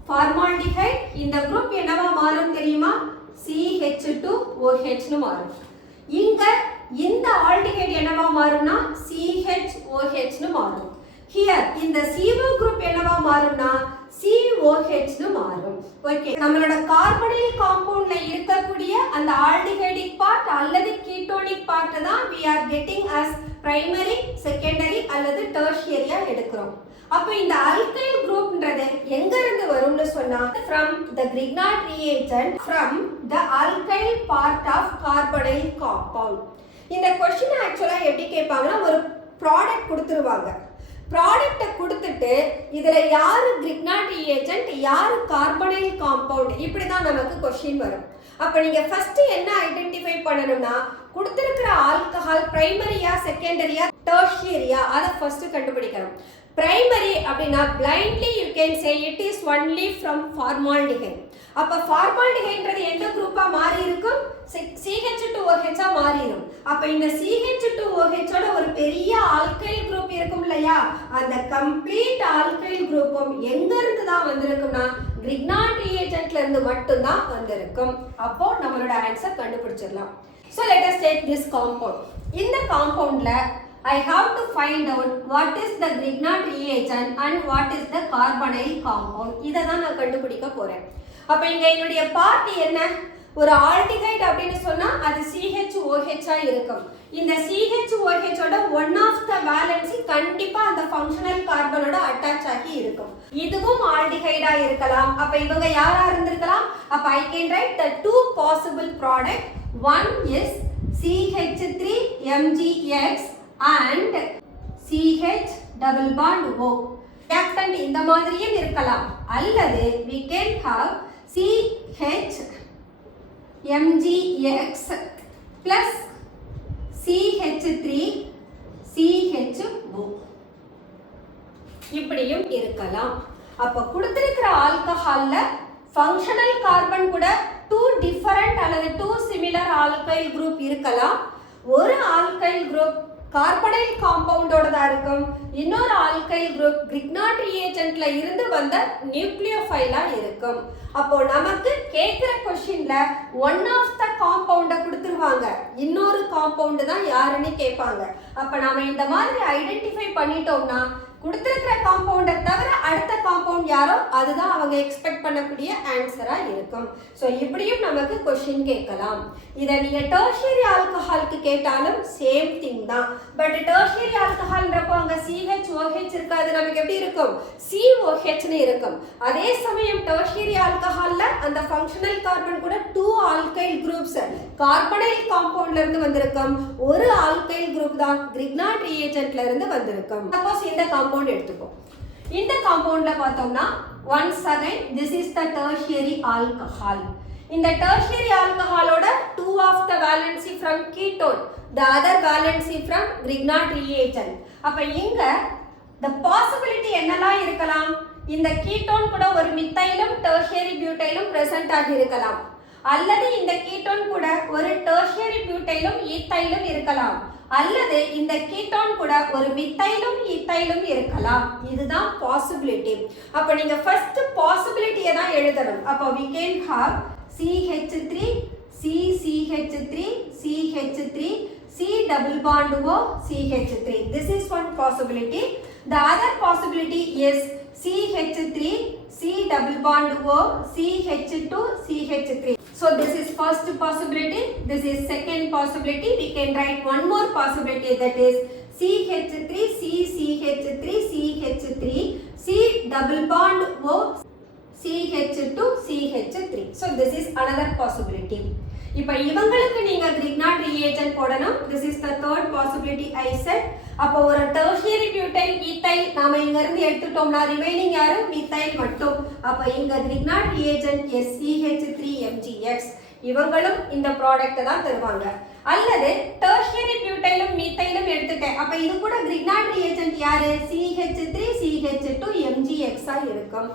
formaldehyde இந்த group என்னவா மாறும் தெரியுமா? CH2OH னு மாறும். இங்க இந்த aldehyde என்னவா மாறும்னா CHOH னு மாறும். Here இந்த CO group என்னவா மாறும்னா COH னு மாறும். ஓகே, நம்மளோட கார்பனைல் காம்பவுண்ட்ல இருக்கக்கூடிய அந்த ஆல்டிஹைடிக் பார்ட் அல்லது கீட்டோனிக் பார்ட் தான் we are getting as primary, secondary அல்லது tertiary எடுக்கிறோம். அப்ப இந்த alkyl groupன்றது எங்க இருந்து வரும்னு சொன்னா from the Grignard reagent from the alkyl part of carbonyl compound. இந்த क्वेश्चन एक्चुअली எப்படி கேட்பாங்கன்னா ஒரு ப்ராடக்ட் கொடுத்துருவாங்க. ப்ராடக்ட்டை கொடுத்துட்டு இதுல யாரு Grignard reagent யாரு carbonyl compound இப்படி தான் நமக்கு क्वेश्चन வரும். அப்ப நீங்க ஃபர்ஸ்ட் என்ன ஐடென்டிஃபை பண்ணனும்னா கொடுத்திருக்கிற ஆல்கஹால் பிரைமரியா செகண்டரியா டெர்ஷியரியா அத ஃபர்ஸ்ட் கண்டுபிடிக்கணும். பிரைமரி அப்படினா blindly you can say it is only from formaldehyde. அப்ப formaldehydeன்றது எந்த குரூப்பா மாறி இருக்கும்? CH2OH CH2OH மாறிடும். அப்ப இந்த CH2OH ஓட ஒரு பெரிய ஆல்கைல் குரூப் இருக்கும் இல்லையா, அந்த கம்ப்ளீட் ஆல்கைல் குரூப்பும் எங்க இருந்து தான் வந்திருக்கும்னா கிரிக்னாட் ரியேஜென்ட்ல இருந்து மட்டும் தான் வந்திருக்கும். அப்போ நம்மளோட ஆன்சர் கண்டுபிடிச்சிடலாம். So let us take this compound. இந்த காம்பவுண்ட்ல I have to find out what is the Grignard reagent and what is the carbonyl compound. இதை தான் நான் கண்டுபிடிக்க போறேன். அப்ப இங்க என்னுடைய பார்ட் என்ன, ஒரு ஆல்டிகைட் அப்படின்னு சொன்னா அது CHOH ஆ இருக்கும். இந்த CHOH ஓட ஒன் ஆஃப் த வேலன்சி கண்டிப்பா அந்த ஃபங்க்ஷனல் கார்பனோட அட்டாச் ஆகி இருக்கும். இதுவும் ஆல்டிகைடா இருக்கலாம். அப்ப இவங்க யாரா இருந்திருக்கலாம்? அப்ப I can write the two possible product. One is CH3MgX and CH double bond O. Reactant இந்த மாதிரியும் இருக்கலாம். அல்லது we can have CHMgX plus CH3CHO இப்படியும் இருக்கலாம். அப்ப கொடுத்திருக்கிற ஆல்கஹால்ல ஃபங்க்ஷனல் கார்பன் கூட டூ டிஃபரண்ட் அல்லது டூ சிமிலர் ஆல்கைல் குரூப் இருக்கலாம். ஒரு ஆல்கைல் குரூப் கார்பனைல் காம்பவுண்டோட தான் இருக்கும். இன்னொரு ஆல்கைல் குரூப் கிரிக்னாட் ரியேஜென்ட்ல இருந்து வந்த நியூக்ளியோஃபைலா இருக்கும். அப்போ நமக்கு கேட்கிற क्वेश्चनல ஒன் ஆஃப் த காம்பவுண்ட கொடுத்துருவாங்க, இன்னொரு காம்பவுண்ட் தான் யாருன்னு கேட்பாங்க. அப்ப நாம இந்த மாதிரி ஐடென்டிஃபை பண்ணிட்டோம்னா கொடுத்திருக்கிற காம்பவுண்டை தவிர அடுத்த காம்பவுண்ட் யாரோ அதுதான் அவங்க எக்ஸ்பெக்ட் பண்ணக்கூடிய ஆன்சரா இருக்கும். ஸோ இப்படியும் நமக்கு கொஸ்டின் கேட்கலாம். இதை நீங்க டெர்ஷியரி ஆல்கஹாலுக்கு கேட்டாலும் சேம் திங் தான். பட் டெர்ஷியரி ஆல்கஹால்ன்றப்போ அங்க CHOH இருக்காது, நமக்கு எப்படி இருக்கும்? COHன்னு இருக்கும். அதே சமயம் டெர்ஷியரி ஆல்கஹால்ல அந்த ஃபங்க்ஷனல் கார்பன் கூட டூ ஆல்கைல் குரூப்ஸ் கார்பனைல் காம்பவுண்ட்ல இருந்து வந்திருக்கும். ஒரு ஆல்கைல் குரூப் தான் கிரிக்னாட் ரியேஜென்ட்ல இருந்து வந்திருக்கும். சப்போஸ் இந்த காம்பவுண்ட் எடுத்துப்போம். இந்த காம்பவுண்ட்ல பார்த்தோம்னா once again this is the tertiary alcohol. இந்த tertiary alcoholோட two of the valency from ketone, the other valency from Grignard reagent. அப்ப இங்க the possibility என்னலாம் இருக்கலாம்? இந்த ketone கூட ஒரு மித்தைலும் tertiary butyலும் present ஆகி இருக்கலாம். அல்லது இந்த ketone கூட ஒரு tertiary butyலும் ஈத்தைலும் இருக்கலாம். அல்லது இந்த கீட்டோன் கூட ஒரு மித்தைலும் ஈத்தைலும் இருக்கலாம். இதுதான் பாசிபிலிட்டி. அப்ப நீங்க ஃபர்ஸ்ட் பாசிபிலிட்டியை தான் எழுதணும். அப்ப we can have CH3 CCH3 CH3 C double bond O CH3. This is one possibility. The other possibility is CH3 C double bond O CH2 CH3. So this is first possibility, this is second possibility. We can write one more possibility, that is CH3 CCH3 CH3 C double bond O CH2 CH3. So this is another possibility. இப்ப இவங்களுக்கு நீங்க Grignard reagent போடணும். This is the third possibility I said. அப்போ ஒரு tertiary butyl ethyl நாம இங்க இருந்து எடுத்துட்டோம்னா ரிமைனிங் யாரு? மீத்தைல் மட்டும். அப்ப இங்க கிரிக்னாட் ரியேஜென்ட் CH3MgX. இவங்களும் இந்த ப்ராடக்ட் தான் தருவாங்க. அல்லது டெர்ஷியரி பியூட்டைலும் மீத்தைலும் எடுத்துட்டேன். அப்ப இது கூட கிரிக்னாட் ரியேஜென்ட் யாரு? CH3CH2MgX ஆ இருக்கும்.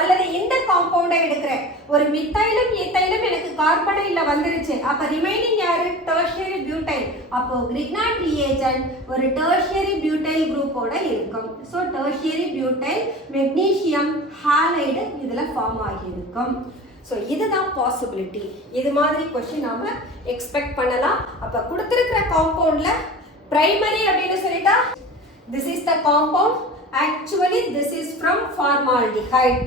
அல்லது இந்த காம்பவுண்டை எடுக்கிறேன், ஒரு மித்தைலும் ஈத்தைலும் எனக்கு கார்பனைல்ல வந்துருச்சு. அப்ப ரிமைனிங் யாரு? Tertiary butyl. அப்போ கிரிக்னாட் ரியேஜென்ட் ஒரு டெர்ஷியரி பியூட்டைல் குரூப்போட இருக்கும். So tertiary butyl magnesium halide இதுல ஃபார்ம் ஆகி இருக்கும். ஸோ இதுதான் பாசிபிலிட்டி. இது மாதிரி கொஸ்டின் நாம எக்ஸ்பெக்ட் பண்ணலாம். அப்ப கொடுத்திருக்கிற காம்பவுண்ட்ல பிரைமரி அப்படின்னு சொல்லிட்டா this is the compound. Actually this is from formaldehyde.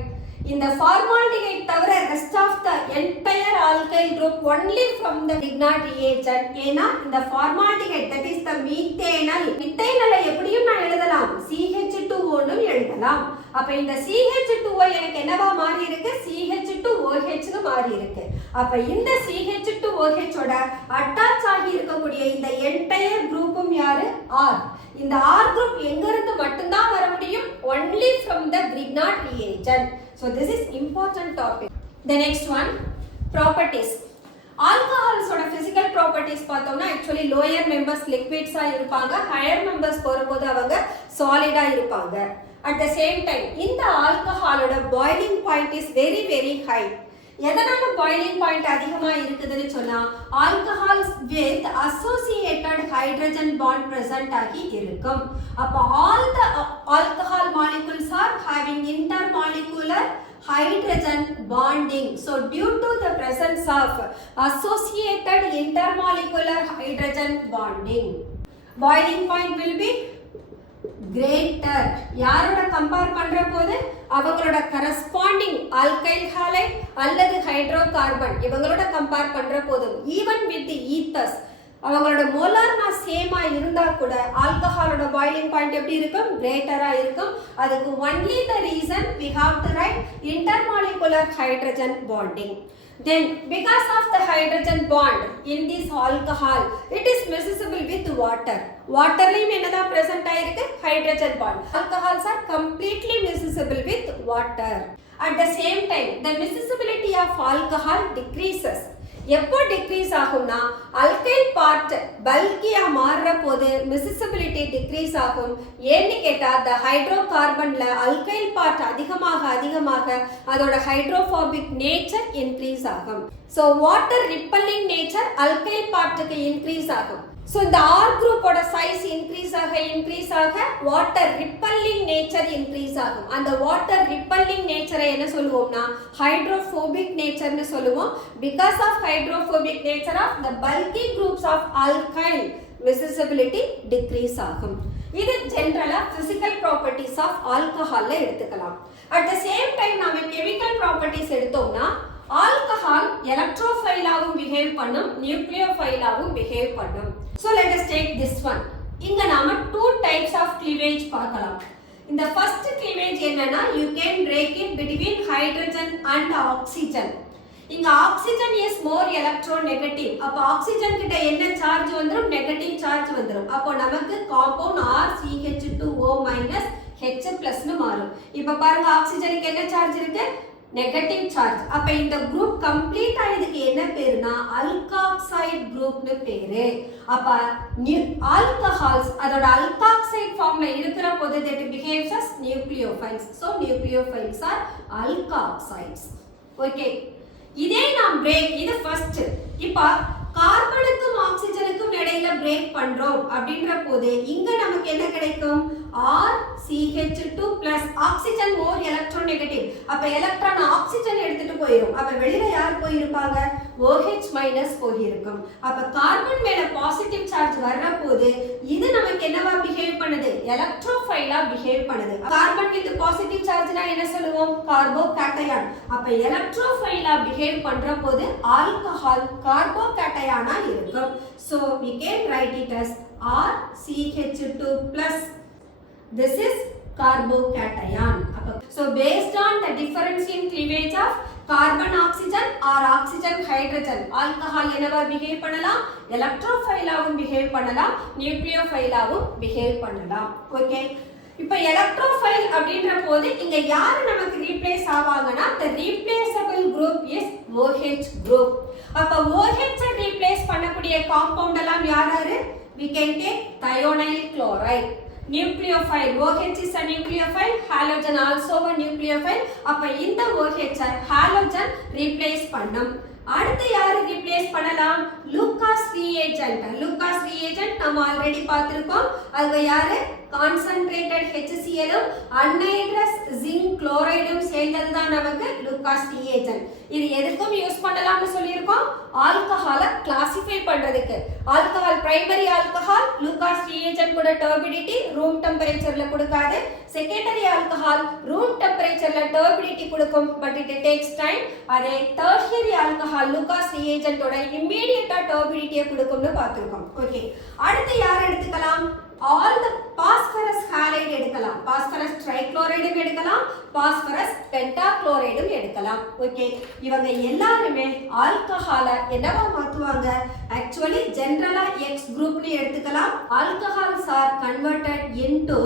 In the formaldehyde தவிர rest of the entire alkyl group only from the Grignard reagent. ஏனா இந்த formaldehyde, that is the methanol. methanol எப்படியும் நான் எழுதலாம், CH2O ன்னு எழுதலாம். அப்ப இந்த CH2O எனக்கு என்னவா மாறி இருக்கு? CH2OH ன்னு மாறி இருக்கு. அப்ப இந்த CH2OH ஓட அட்டாச் ஆகி இருக்கக்கூடிய இந்த entire குரூப்பும் யாரு? R. இந்த R group எங்க இருந்து மட்டும் தான் வர முடியும்? Only from the Grignard reagent. So this is important topic. The next one, properties. Alcohols ஓட physical properties பார்த்தோம்னா actually lower members liquids ஆ இருப்பாங்க, higher members போகும்போது அவங்க solid ஆ இருப்பாங்க. At the same time இந்த alcoholோட boiling point is very high. எதனால boiling point அதிகமா இருக்குதுன்னு சொன்னா alcohols with associated hydrogen bond present ஆகி இருக்கும். அப்போ all the alcohol molecules are having intermolecular hydrogen bonding. So due to the presence of associated intermolecular hydrogen bonding, boiling point will be greater. யாரோட compare பண்ற போது அவங்களோட corresponding alkyl allied அல்லது hydrocarbon இவங்களோட compare பண்ற போது ஈவன் வித் தி ஈத்தர்ஸ் அவங்களோட molar mass சேமா இருந்தா கூட ஆல்கஹாலோட பாயிலிங் பாயிண்ட் எப்படி இருக்கும் கிரேட்டரா இருக்கும் அதுக்கு only the reason we have to write intermolecular hydrogen bonding. Then because of the hydrogen bond in this alcohol it is miscible with water. Waterலையும் என்னதா present ஆயிருக்கு hydrogen bond. Alcohols are completely miscible with water. At the same time the miscibility of alcohol decreases. எப்போ degrees ஆகும்னா alkyl part பல்கியா மாறுற போது மிசிசிபிலிட்டி decrease ஆகும். ஏன்னு கேட்டா the ஹைட்ரோகார்பன்ல alkyl part அதிகமாக அதோட ஹைட்ரோபோபிக் நேச்சர் இன்க்ரீஸ் ஆகும். So water repelling nature alkyl பார்ட்டுக்கு இன்க்ரீஸ் ஆகும். ஸோ இந்த R குரூப்போட சைஸ் இன்க்ரீஸ் ஆக வாட்டர் ரிப்பல்லிங் நேச்சர் இன்க்ரீஸ் ஆகும். அந்த வாட்டர் ரிப்பல்லிங் நேச்சரை என்ன சொல்லுவோம்னா ஹைட்ரோபோபிக் நேச்சர்னு சொல்லுவோம். Because of hydrophobic nature of the bulky groups of alkyl miscibility decrease ஆகும். இது ஜெனரலா பிசிக்கல் ப்ராப்பர்ட்டிஸ் ஆஃப் ஆல்கஹால்ல எடுத்துக்கலாம். அட் த சேம் டைம் நாம கெமிக்கல் ப்ராப்பர்ட்டிஸ் எடுத்தோம்னா ஆல்கஹால் எலக்ட்ரோஃபைலாவும் பிஹேவ் பண்ணும் நியூக்ளியோஃபைலாவும் பிஹேவ் பண்ணும். So let us take this one. இங்க நாம two types of cleavage பார்க்கலாம். இந்த first cleavage என்னன்னா you can break it between hydrogen and oxygen. இங்க oxygen is more electronegative. அப்ப oxygen கிட்ட என்ன சார்ஜ் வந்துரும் நெகட்டிவ் சார்ஜ் வந்துரும். அப்போ நமக்கு காம்பவுண்ட் RCH2O- H+ னு மாறும். இப்ப பாருங்க ஆக்சிஜனுக்கு என்ன சார்ஜ் இருக்கு நெகட்டிவ் சார்ஜ். அப்ப இந்த குரூப் கம்ப்ளீட் ஆயதுக்கு என்ன பேருனா அல்காக்சைடு குரூப்னு பேரு. அப்ப ஆல்கஹால்ஸ் அதோட அல்காக்சைடு ஃபார்ம்ல இருக்கிற போது that behaves as nucleophiles. So nucleophiles are alkoxides. Okay இதே நாம் பிரேக் இது ஃபர்ஸ்ட். இப்ப கார்பனுக்கும் ஆக்சிஜனுக்கும் இடையில பிரேக் பண்றோம் அப்படின்ற போது இங்க நமக்கு என்ன கிடைக்கும் RCH2+ ஆக்சிஜன் மோர் எலக்ட்ரோநெகட்டிவ். அப்ப எலக்ட்ரான் ஆக்சிஜன் எடுத்துட்டு போயிடும். அப்ப வெளியில யார் போயிருப்பாங்க OH- போயிருக்கும். அப்ப கார்பன் மேல பாசிட்டிவ் சார்ஜ் வர்ற போது இது நமக்கு என்னவா பிஹேவ் பண்ணுது எலக்ட்ரோஃபைலா பிஹேவ் பண்ணுது. கார்பன் வித் பாசிட்டிவ் சார்ஜ்னா என்ன சொல்லுவோம் கார்போகேட்டயான். அப்ப எலக்ட்ரோஃபைலா பிஹேவ் பண்ற போது ஆல்கஹால் கார்போகேட்டயானா இருக்கும். So we can write it as RCH2+. This is carbocation. So based on the difference in cleavage of carbon oxygen or oxygen hydrogen alcohol என்னவா behave பண்ணலாம் எலக்ட்ரோஃபைலாவும் பிஹேவ் பண்ணலாம் நியூக்ளியோஃபைலாவும் பிஹேவ் பண்ணலாம். ஓகே இப்போ எலக்ட்ரோஃபைல் அப்படின்ற போது இங்க யாரு நமக்கு ரீப்ளேஸ் ஆவாங்கன்னா the replaceable group is OH group. அப்ப OH ரீப்ளேஸ் பண்ணக்கூடிய காம்பவுண்ட் எல்லாம் யாராரு we can take thionyl chloride. Nucleophile OH is a nucleophile, halogen also a nucleophile. அப்ப இந்த OH halogen replace பண்ணும். அடுத்து யாரு replace பண்ணலாம் Lucas reagent. Lucas reagent நம்ம ஆல்ரெடி பார்த்திருக்கோம். அது யாரு concentrated HCl anhydrous zinc chloride சேர்ந்தது தான் நமக்கு Lucas reagent. இது எதுக்கும் யூஸ் பண்ணலாம்னு சொல்லியிருக்கோம் ஆல்கஹாலை கிளாசிஃபை பண்றதுக்கு. Alcohol primary alcohol Lucas reagent கூட டர்பிடிட்டி ரூம் டெம்பரேச்சர்ல கொடுக்காது. செகண்டரி ஆல்கஹால் ரூம் டெம்பரேச்சர்ல டர்பிடிட்டி கொடுக்கும் பட் இட் டேக்ஸ் டைம். அதே டெர்ஷியரி ஆல்கஹால் Lucas reagent ஓட இமிடியேட்டா டர்பிடிட்டியை கொடுக்கும்னு பார்த்திருக்கோம். ஓகே அடுத்து யார் எடுத்துக்கலாம் all the phosphorus halide எடுக்கலாம் phosphorus trichloride எடுக்கலாம் phosphorus pentachloride எடுக்கலாம். ஓகே இவங்க எல்லாரும் ஆல்கஹாலை என்னவா மாத்துவாங்க actually generally X group னு எடுத்துக்கலாம். alcohols are converted into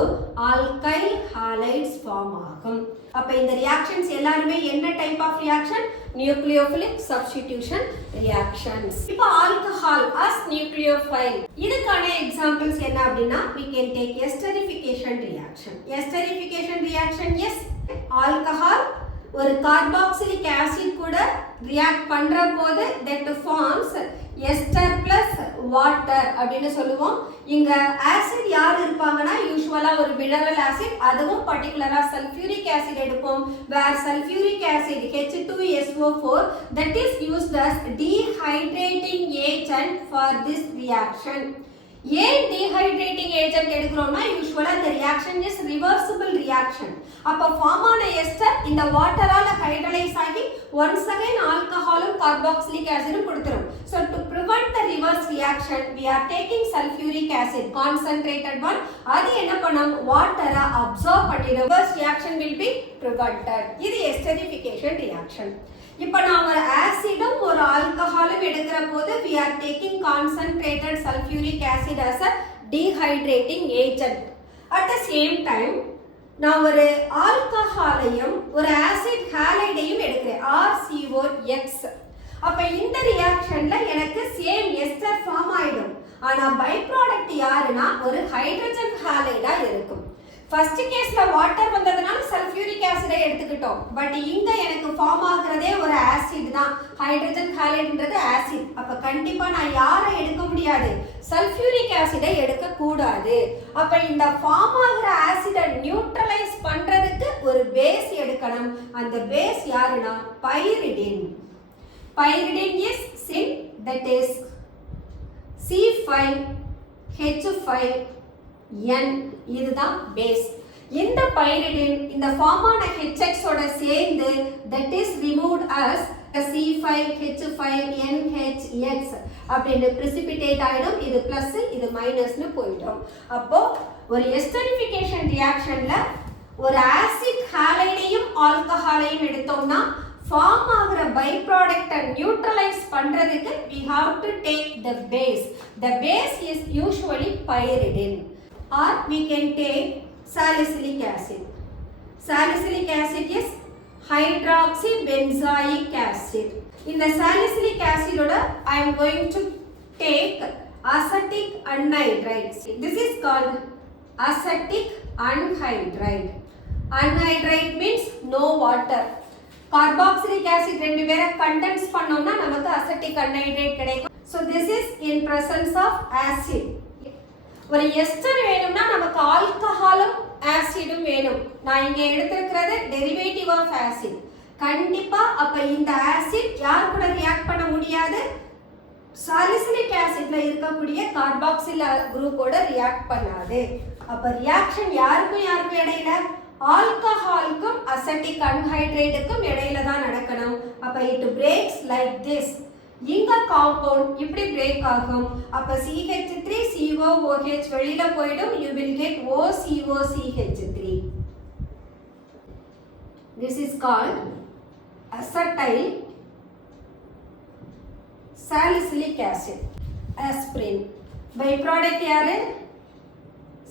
alkyl halides form ஆகும். அப்ப இந்த ரியாக்ஷன்ஸ் எல்லாரும் என்ன type of reaction nucleophilic substitution reactions. இப்போ ஆல்கஹால் as nucleophile இதுக்கான எக்ஸாம்பிள்ஸ் என்ன அப்படின்னா we can take esterification reaction. Esterification reaction yes alcohol ஒரு கார்பாக்சிலிக் ஆசிட் கூட ரியாக்ட் பண்ற போது that forms ester plus water அப்படினு சொல்லுவோம். இங்க acid யார் இருப்பாங்கன்னா யூசுவலா ஒரு mineral acid, அதுவும் particularly sulfuric acid எடுப்போம். where sulfuric acid H2SO4 that is used as dehydrating agent for this reaction. ஏன் dehydrating agent எடுக்கிறோம்னா யூசுவலா இந்த reaction is reversible reaction. அப்ப ஃபார்ம் ஆன எஸ்டர் இந்த வாட்டரால ஹைட்ரலைஸ் ஆகி once again ஆல்கஹாலும் கார்பாக்சிலிக் ஆசிடும் கொடுத்துரும். So to prevent the reverse reaction we are taking sulfuric acid concentrated one. அது என்ன பண்ணும் வாட்டரை அப்சார்ப் பண்ணிடும். reverse reaction will be prevented. இது esterification reaction. இப்போ நான் ஒரு ஆசிடும் ஒரு ஆல்கஹாலும் எடுக்கிற போது we are taking concentrated sulfuric acid as a dehydrating agent. At the same time நான் ஒரு ஆல்கஹாலையும் ஒரு ஆசிட் ஹாலைடையும் எடுக்கிறேன் RCOX. அப்ப இந்த ரியாக்ஷன்ல எனக்கு சேம் எஸ்டர் ஃபார்ம் ஆயிடும். ஆனா பை ப்ராடக்ட் யாருன்னா ஒரு ஹைட்ரஜன் ஹாலைடா இருக்கும். ஃபர்ஸ்ட் கேஸ்ல வாட்டர் வந்ததனால சல்ஃபியூரிக் ஆசிடை எடுத்துக்கிட்டோம். பட் இங்க எனக்கு ஃபார்ம் ஆகுறதே ஒரு ஆசிட் தான். ஹைட்ரஜன் ஹாலைடுன்றது ஆசிட். அப்ப கண்டிப்பா நான் யாரை எடுக்க முடியாது? சல்ஃபியூரிக் ஆசிடை எடுக்க கூடாது. அப்ப இந்த ஃபார்ம் ஆகுற ஆசிடை நியூட்ரலைஸ் பண்றதுக்கு ஒரு பேஸ் எடுக்கணும். அந்த பேஸ் யாருன்னா பைரிடின். பைரிடின் இஸ் சின், that is C5H5N. இதுதான் பேஸ். இந்த பைரிடின் இந்த ஃபார்ம் ஆன HX ஓட சேர்ந்து that is removed as C5H5NHX அப்படினு precipitate ஆயிடும். இது பிளஸ் இது மைனஸ்னு போய்டும். அப்போ ஒரு எஸ்டரிஃபிகேஷன் ரியாக்ஷன்ல ஒரு ஆசிட் ஹாலைடையும் ஆல்கஹாலையும் எடுத்தோம்னா ஃபார்ம் ஆகுற பை ப்ராடக்ட்டை நியூட்ரலைஸ் பண்றதுக்கு we have to take the base. The base is usually pyridine. Or we can take salicylic acid. Salicylic acid is hydroxybenzoic acid. In the salicylic acid I am going to take acetic anhydride. This is called acetic anhydride. Anhydride means no water. Carboxylic acid ரெண்டு பேரை condense பண்ணோம்னா நமக்கு acetic anhydride கிடைக்கும். So this is in presence of acid. ஒரு ester வேணும்னா நமக்கு ஆல்கஹாலும் ஆசிடும் வேணும். நான் இங்க எடுத்துக்கிறது டெரிவேட்டிவ் ஆஃப் ஆசிட். கண்டிப்பா அப்ப இந்த ஆசிட் யார் கூட ரியாக்ட் பண்ண முடியாது? சாலிசிலிக் ஆசிட்ல இருக்கக்கூடிய கார்பாக்சில் குரூப்போட ரியாக்ட் பண்ணாது. அப்ப ரியாக்ஷன் யாருக்கும் இடையில ஆல்கஹாலுக்கும் அசெட்டிக் அன்ஹைட்ரேட்டுக்கும் இடையில தான் நடக்கணும். அப்ப இட் பிரேக்ஸ் லைக் திஸ். இங்க காம்பவுண்ட் இப்படி பிரேக் ஆகும். அப்ப CH3COOH வெளியில போய்டும். you will get OCOCH3. this is called acetyl salicylic acid. aspirin by product யாரு?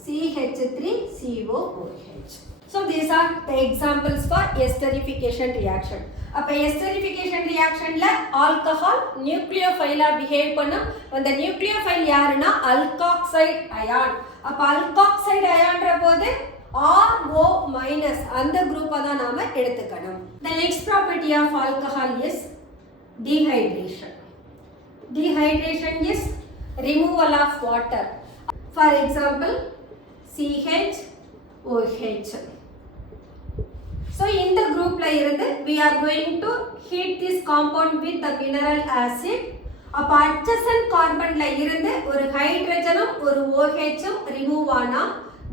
CH3COOH. so these are the examples for esterification reaction. அப்ப esterification reactionல ஆல்கஹால் நியூக்ளியோஃபைலா பிஹேவ் பண்ணும். அந்த நியூக்ளியோஃபைல் யாருன்னா அல்காக்சைடு அயான். அப்ப அல்காக்சைடு அயான்ற போது RO- அந்த குரூப்பை தான் நாம எடுத்துக்கணும். The next property of alcohol is dehydration. Dehydration is removal of water. For example, CHOH. So in the group la irundhu we are going to heat this compound with the mineral acid. அப்ப adjacent carbon la irundhu ஒரு ஹைட்ரஜனும் ஒரு OH-உம் remove ஆனா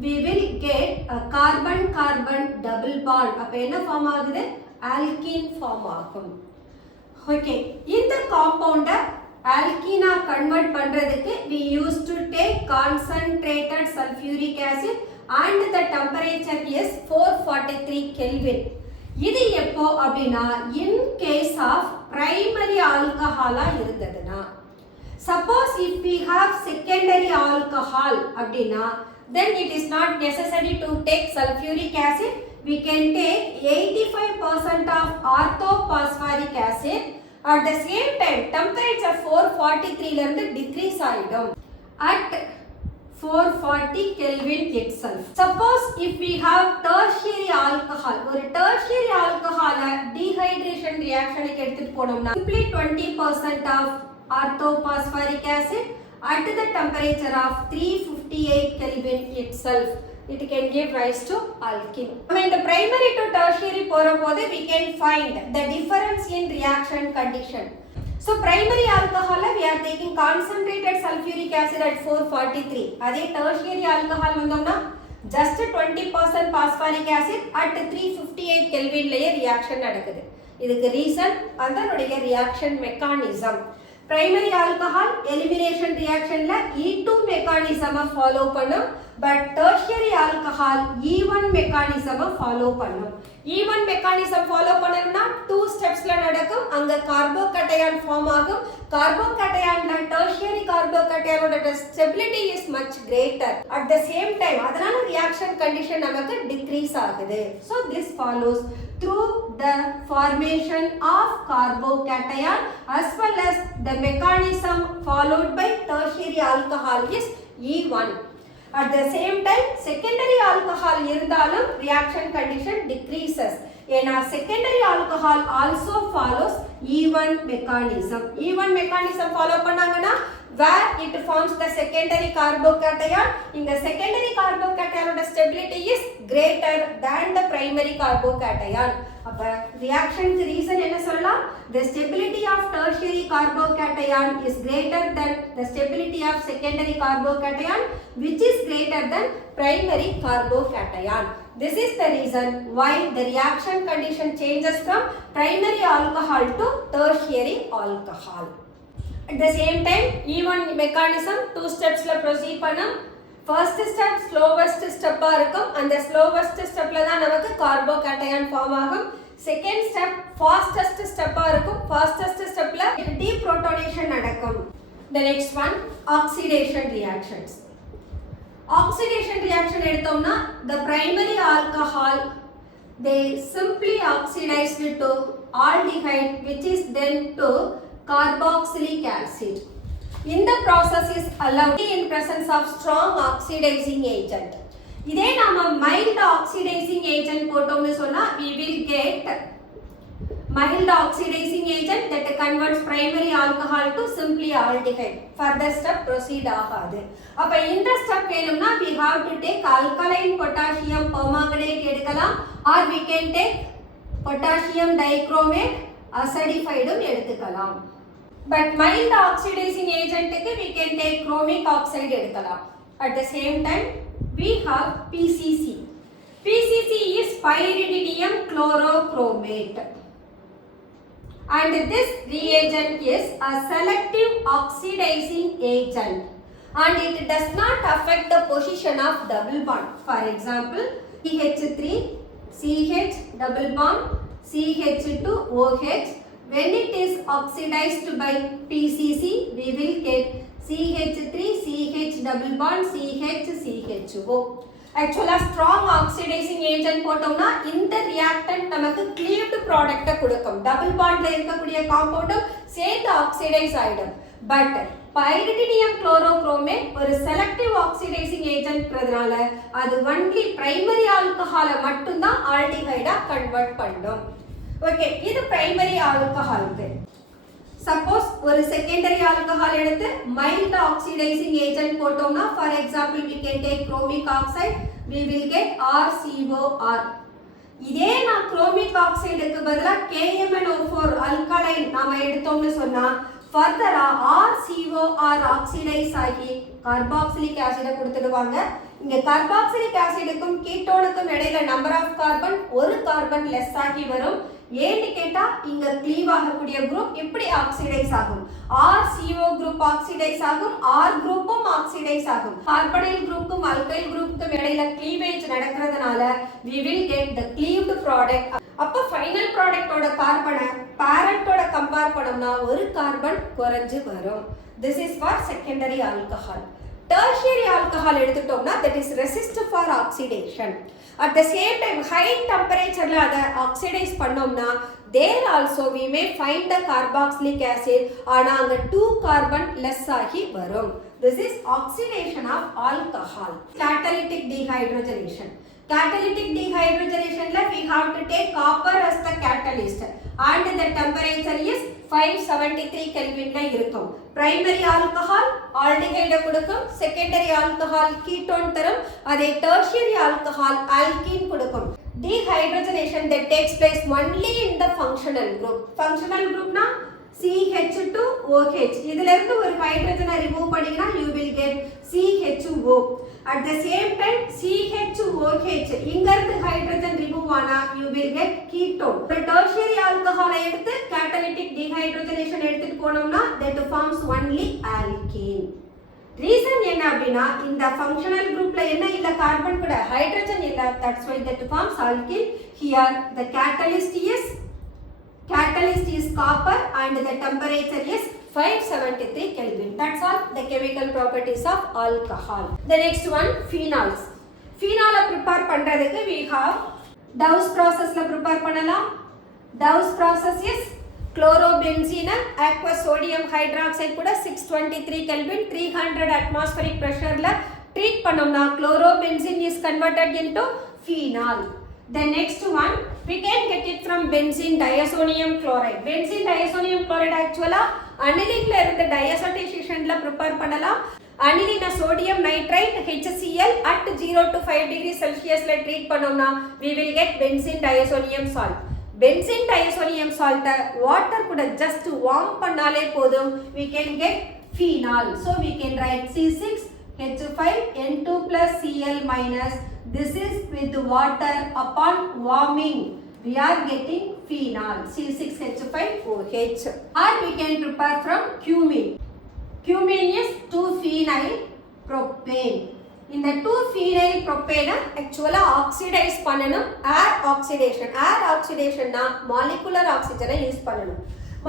we will get a carbon carbon double bond. அப்ப என்ன form ஆகுது? alkene form ஆகும். Okay, இந்த காம்பவுண்ட alkene convert பண்றதுக்கு we used to take concentrated sulfuric acid and the temperature is 443 Kelvin. இது எப்போ அப்படினா in case of primary alcohol இருந்ததுனா. suppose if we have secondary alcohol அப்படினா then it is not necessary to take sulfuric acid. we can take 85% of orthophosphoric acid. at the same time temperature 443 ல இருந்து degrees ஆயிடும் at 440 Kelvin itself. Suppose if we have tertiary alcohol, ஒரு tertiary alcohol dehydration reaction க்கு எடுத்துட்டு போனோம்னா simply 20% of orthophosphoric acid at the temperature of 358 Kelvin itself. It can give rise to alkene. In the primary to tertiary போறபோது we can find the difference in reaction condition. So primary alcohol we are taking concentrated sulfuric acid at 443. அதே tertiary alcohol வந்தோம்னா just 20% phosphoric acid at 358 Kelvin லயே reaction நடக்குது. இதுக்கு reason அதனுடைய reaction mechanism. Primary alcohol elimination reaction la E2 mechanism follow பண்ணும், but tertiary alcohol E1 mechanism follow பண்ணும். E1 mechanism follow பண்ணனும்னா 2 steps ல நடக்கும். அங்க carbocation form ஆகும். Carbocation ல tertiary carbocation ஓட stability is much greater. At the same time அதனால reaction condition நமக்கு decrease ஆகுது. So this follows through the formation of carbocation as well as the mechanism followed by tertiary alcohol is E1. At the same time secondary alcohol இருந்தாலும் reaction condition decreases. ஏன்னா secondary alcohol also follows E1 mechanism. E1 mechanism follow பண்ணாங்கன்னா where it forms the secondary carbocation, in the secondary carbocation oda stability is greater than the primary carbocation. அப்ப reaction க்கு reason என்ன சொல்லலாம்? The stability of tertiary carbocation is greater than the stability of secondary carbocation, which is greater than primary carbocation. This is the reason why the reaction condition changes from primary alcohol to tertiary alcohol. At the same time E1 mechanism 2 steps la proceed பண்ணும். First step slowest step ஆ இருக்கும். அந்த slowest stepல தான் நமக்கு carbocation form ஆகும். Second step fastest step ஆ இருக்கும். Fastest stepல deprotonation நடக்கும். The next one oxidation reactions. Oxidation reaction எடுத்தோம்னா the primary alcohol they simply oxidized to aldehyde which is then to carboxylic acid. In the process is allowed in presence of strong oxidizing agent. இதே நாம mild oxidizing agent போட்டோம்னு சொன்னா we will get mild oxidizing agent that converts primary alcohol to simply aldehyde. Further step proceed ஆகாது. அப்ப இந்த step வேணும்னா we have to take alkaline potassium permanganate எடுக்கலாம் or we can take potassium dichromate acidified எடுத்துக்கலாம். But mild oxidizing agent we can take chromic oxide எடுக்கலாம். At the same time we have PCC. PCC is pyridinium chlorochromate. And this reagent is a selective oxidizing agent. And it does not affect the position of double bond. For example, CH3, CH double bond, CH2OH. When it is oxidized by PCC, we will get CH3, CH double bond, CH, CHO. Actually, strong oxidizing agent போட்டோம்னா இந்த reactant நமக்கு cleaved product கொடுக்கும். Double bondல இருக்கக்கூடிய compound சேர்த்து oxidize ஆயிடும். But pyridinium chlorochromate ஒரு selective oxidizing agent ன்றதுனால அது only primary alcohol மட்டும் தான் aldehyde convert பண்ணும். Okay, இது primary alcohol. Suppose ஒரு secondary alcohol எடுத்து mild oxidizing agent போட்டோம்னா for example we can take chromic oxide, we will get RCOR. இதே நான் chromic oxide க்கு பதிலா KMnO4 alkaline நாம எடுத்தோம்னு சொன்னா further RCOR oxidize ஆகி carboxylic acid கொடுத்துடுவாங்க. இங்க carboxylic acidக்கும் ketoneக்கும் இடையில number of carbon ஒரு carbon less ஆகி வரும். ஏன்னு கேட்டா இங்க cleave ஆகக்கூடிய group இப்படி oxidize ஆகும். RCO group oxidize ஆகும், R groupம் oxidize ஆகும். Carbonyl groupக்கும் alkyl groupக்கும் இடையில cleavage நடக்கிறதுனால we will get the cleaved product. அப்ப final product ஓட கார்பனை parent ஓட compare பண்ணோம்னா ஒரு கார்பன் குறைஞ்சு வரும். This is for secondary alcohol. Tertiary alcohol எடுத்துட்டோம்னா that is resist for oxidation. At the same time high temperature la ada oxidize பண்ணோம்னா there also we may find the carboxylic acid ஆனா அங்க 2 carbon less ஆகி வரும். This is oxidation of alcohol. Catalytic dehydrogenation. Catalytic dehydrogenation la we have to take copper as the catalyst and the temperature is 573 Kelvin la irukum. Primary alcohol aldehyde kudukum, secondary alcohol ketone tharum, adhe tertiary alcohol alkene kudukum. Dehydrogenation that takes place only in the functional group. Functional group na CH2OH. இதில இருந்து ஒரு ஹைட்ரஜனை remove பண்ணினா you will get CHO. At the same time CHOH இங்க இருந்து hydrogen remove ஆனா you will get ketone. The tertiary alcohol எடுத்து catalytic dehydrogenation எடுத்துட்டு போனோம்னா that forms only alkene. Reason என்ன அப்படினா இந்த functional groupல என்ன இல்ல கார்பன் கூட ஹைட்ரஜன் இல்ல, that's why that forms alkene. Here the catalyst is copper and the temperature is 573 Kelvin. That's all the chemical properties of alcohol. The next one, phenols. Phenol prepare பண்றதுக்கு we have Dow's process la prepare பண்ணலாம். Dow's process is chlorobenzene aqueous sodium hydroxide கூட 623 Kelvin 300 atmospheric pressure la treat பண்ணோம்னா chlorobenzene is converted into phenol. The next one we can get it from benzene diazonium chloride. Benzene diazonium chloride actually aniline la irundha diazotization la prepare பண்ணலாம். Aniline sodium nitrite HCl at 0 to 5 degrees Celsius la treat பண்ணோம்னா we will get benzene diazonium salt. Benzene diazonium salt water கூட just warm பண்ணாலே போதும் we can get phenol. So we can write C6H5N2 plus Cl minus. This is with water upon warming we are getting phenol C6H5OH. Or we can prepare from cumene. Cumene is 2-phenyl propane. In the 2-phenyl propane actually oxidize பண்ணனும் air oxidation na molecular oxygen use பண்ணனும்.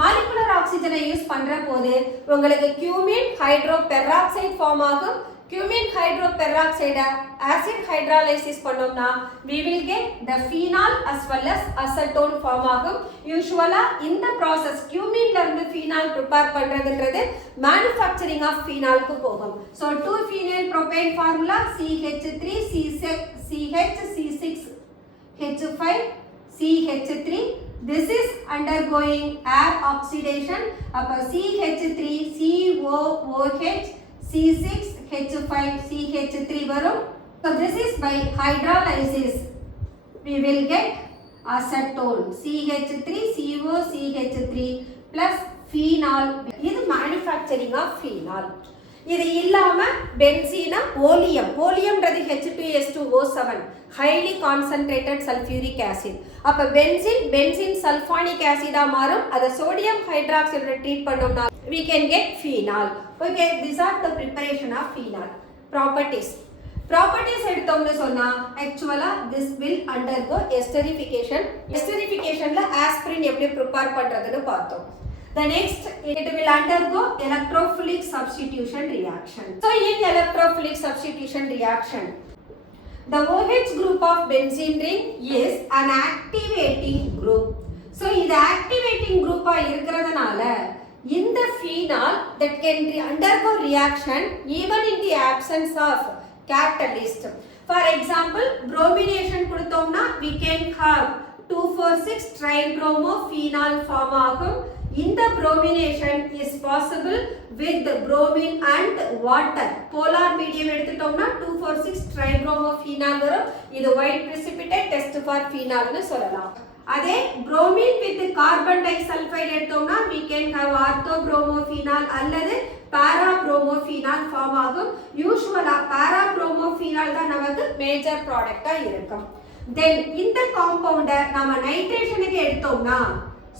molecular oxygen use பண்ற போது உங்களுக்கு cumene hydroperoxide form ஆகும். Cumene hydroperoxide acid hydrolysis பண்ணோம்னா we will get the phenol as well as acetone form ஆகும். Usually இந்த process cumene ல இருந்து phenol prepare பண்றதுன்றது manufacturing of phenol க்கு போகும். So 2-phenyl propane formula CH3CH6H5CH3. This is undergoing air oxidation. அப்ப CH3COOH C6H5CH3 வரும். So this is by hydrolysis we will get acetone CH3COCH3 plus phenol. இது manufacturing of phenol. இது இல்லாம benzene oleumன்றது H2S2O7 highly concentrated sulfuric acid. அப்ப benzene sulfonic acid மாறும். அத sodium hydroxide treat பண்ணோம்னா we can get phenol. Okay, these are the preparation of phenol. Properties எடுத்தோம்னு சொன்னா actually this will undergo esterification. Esterificationல aspirin எப்படி prepare பண்றதுன்னு பார்த்தோம். The next it will undergo electrophilic substitution reaction. So in electrophilic substitution reaction the OH group of benzene ring is an activating group. So இது activating group இருக்கிறதுனால in the phenol that can undergo reaction even in the absence of catalyst. For example, bromination கொடுத்தோம்னா we can have 2,4,6 tribromophenol form ஆகும். In the bromination is possible with bromine and water. Polar medium எடுத்துட்டோம்னா 2,4,6 tribromophenol வரும். இது white precipitate test for phenol னு சொல்லலாம். அதே bromine with carbon disulfide எடுத்தோம்னா we can have orthobromophenol அல்லது parabromophenols form ஆகும். Usually parabromophenols தான் நமக்கு major product இருக்கும். Then இந்த compound நாம nitration க்கு எடுத்தோம்னா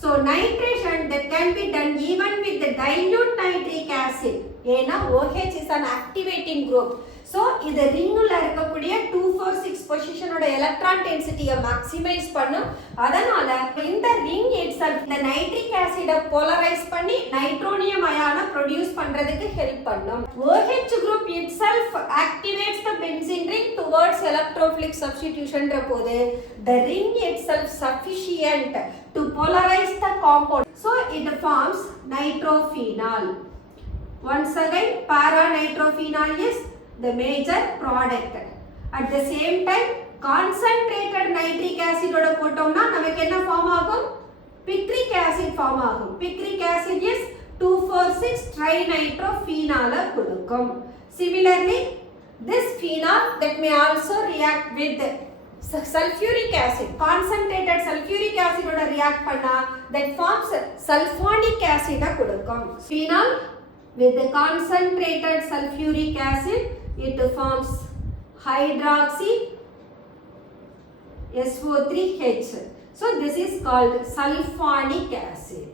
so nitration that can be done even with the dilute nitric acid. ஏனா OH is an activating group. So இது ரிங்குல இருக்கக்கூடிய 2,4,6 பொசிஷன் ஓட எலக்ட்ரான் டென்சிட்டியை மேக்ஸிமைஸ் பண்ணும். அதனால இந்த ring itself the nitric acid polarise பண்ணி நைட்ரோனியம் அயானை ப்ரொடியூஸ் பண்றதுக்கு ஹெல்ப் பண்ணும். OH group itself activates the benzene ring towards electrophilic substitution போது the ring itself sufficient to polarize the compound. So it forms nitrophenol. Once again para nitrophenol is the major product. At the same time concentrated nitric ஆசிடோட போட்டோம்னா நமக்கு என்ன form ஆகும்? Picric acid form ஆகும். Picric acid is 2,4,6 trinitrophenol கொடுக்கும். Similarly, this phenol that may also react with sulfuric acid, concentrated sulfuric acid oda react panna that forms sulfonic acid கொடுக்கும். Phenol with the concentrated sulfuric acid, it forms hydroxy SO3H. So this is called sulfonic acid.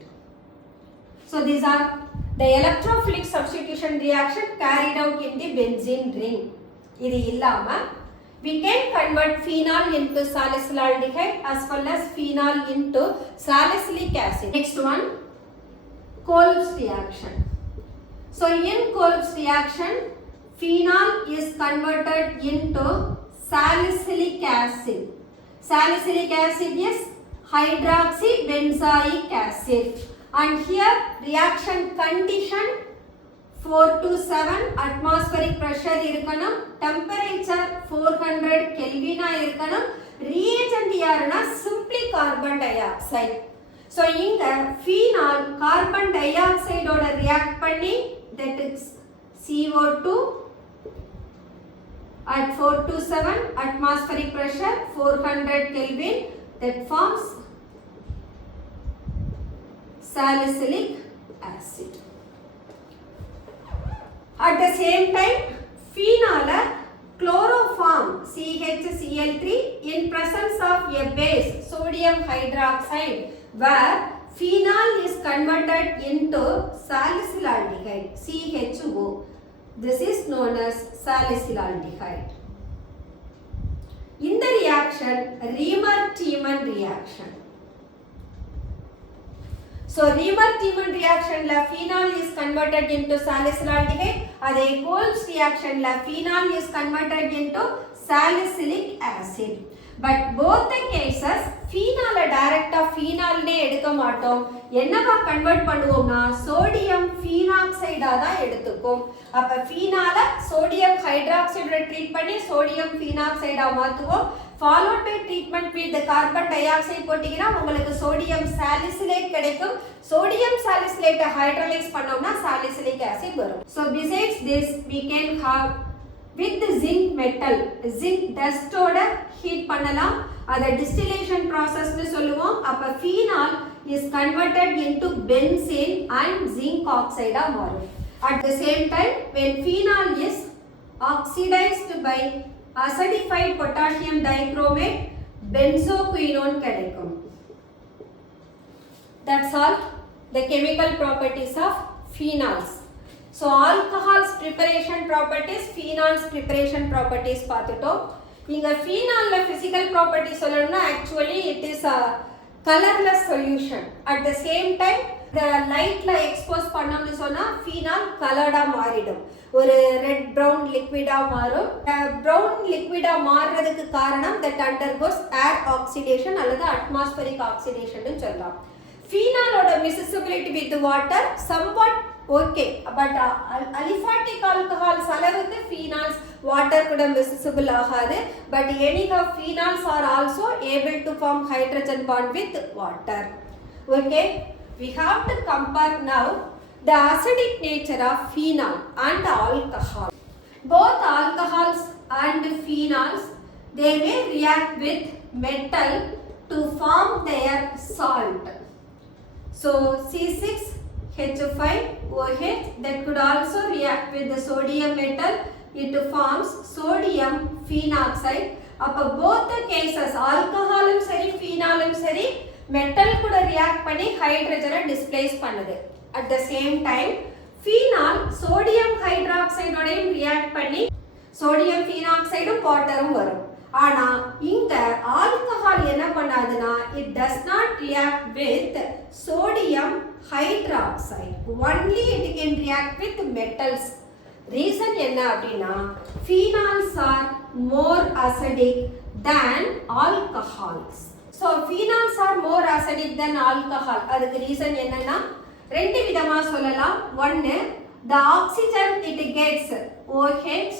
So these are the electrophilic substitution reaction carried out in the benzene ring. இது இல்லாம we can convert phenol into salicylaldehyde as well as phenol into salicylic acid. Next one, Kolb's reaction. So in Kolb's reaction, phenol is converted into salicylic acid. Salicylic acid is hydroxybenzoic acid. And here reaction condition 4 to 7 atmospheric pressure irukkanum, temperature 400 Kelvin irukkanum, reagent yarna simply carbon dioxide. So inga phenol carbon dioxide oda react panni, that is CO2 at 4 to 7 atmospheric pressure 400 Kelvin, that forms salicylic acid. At the same time, phenol chloroform CHCl3 in presence of a base sodium hydroxide, where phenol is converted into salicylaldehyde CHO. This is known as salicylaldehyde. In the reaction, Riemer-Tiemann reaction. So Riemer-Tiemann reaction la phenol is converted into salicylaldehyde. Adhe Kolb's reaction la phenol is converted into salicylic acid. But both the cases phenol direct phenol ne edukka maatom. Enna convert பண்ணுவோம்னா sodium phenoxide தான் எடுத்துக்கும். அப்ப phenol sodium hydroxide treat பண்ணி sodium phenoxide மாத்துவோம். Followed by treatment with the carbon dioxide போட்டீங்கன்னா உங்களுக்கு sodium salicylate கிடைக்கும். Sodium salicylate hydrolyze பண்ணோம்னா salicylic acid வரும். So besides this, we can have with the zinc metal, zinc dust ஓட heat பண்ணலாம். அதை distillation process னு சொல்லுவோம். அப்ப phenol is converted into benzene and zinc oxide மாறும். At the same time, when phenol is oxidized by acidified potassium dichromate, benzoquinone கிடைக்கும். That's all the chemical properties of phenols. So alcohols preparation properties, phenols preparation properties பார்த்துட்டோம். இங்க phenol physical properties சொல்லணும்னா actually it is a colorless solution. At the same time, the lightல expose பண்ணோம்னு சொன்னா phenol colored மாறிடும். ஒரு red brown liquid மாறும். brown liquid மாறுறதுக்கு காரணம் that undergoes air oxidation அல்லது atmospheric oxidation னு சொல்லலாம். phenol ஓட miscibility with water somewhat okay, but aliphatic alcohols அளவுக்கு phenols water கூட miscible ஆகாது. But anyhow phenols are also able to form hydrogen bond with water. Okay, we have to compare now the acidic nature of phenol and alcohol. Both alcohols and phenols, they may react with metal to form their salt. So C6H5OH that could also react with the sodium metal, it forms sodium phenoxide. அப்ப both the cases alcoholum சரி phenolum சரி metal கூட react பண்ணி hydrogen displace பண்ணுது. At the same time, phenol sodium hydroxide ஓடையும் react பண்ணி sodium phenoxide waterம் வரும். ஆனா இங்க alcohol என்ன பண்ணாதுன்னா it does not react with sodium hydroxide, only it can react with metals. Reason என்ன அப்படின்னா phenols are more acidic than alcohols. So phenols are more acidic than alcohol. அதுக்கு reason என்னன்னா ரெண்டு விதமா சொல்லலாம். ஒன்னு, the oxygen it gets OH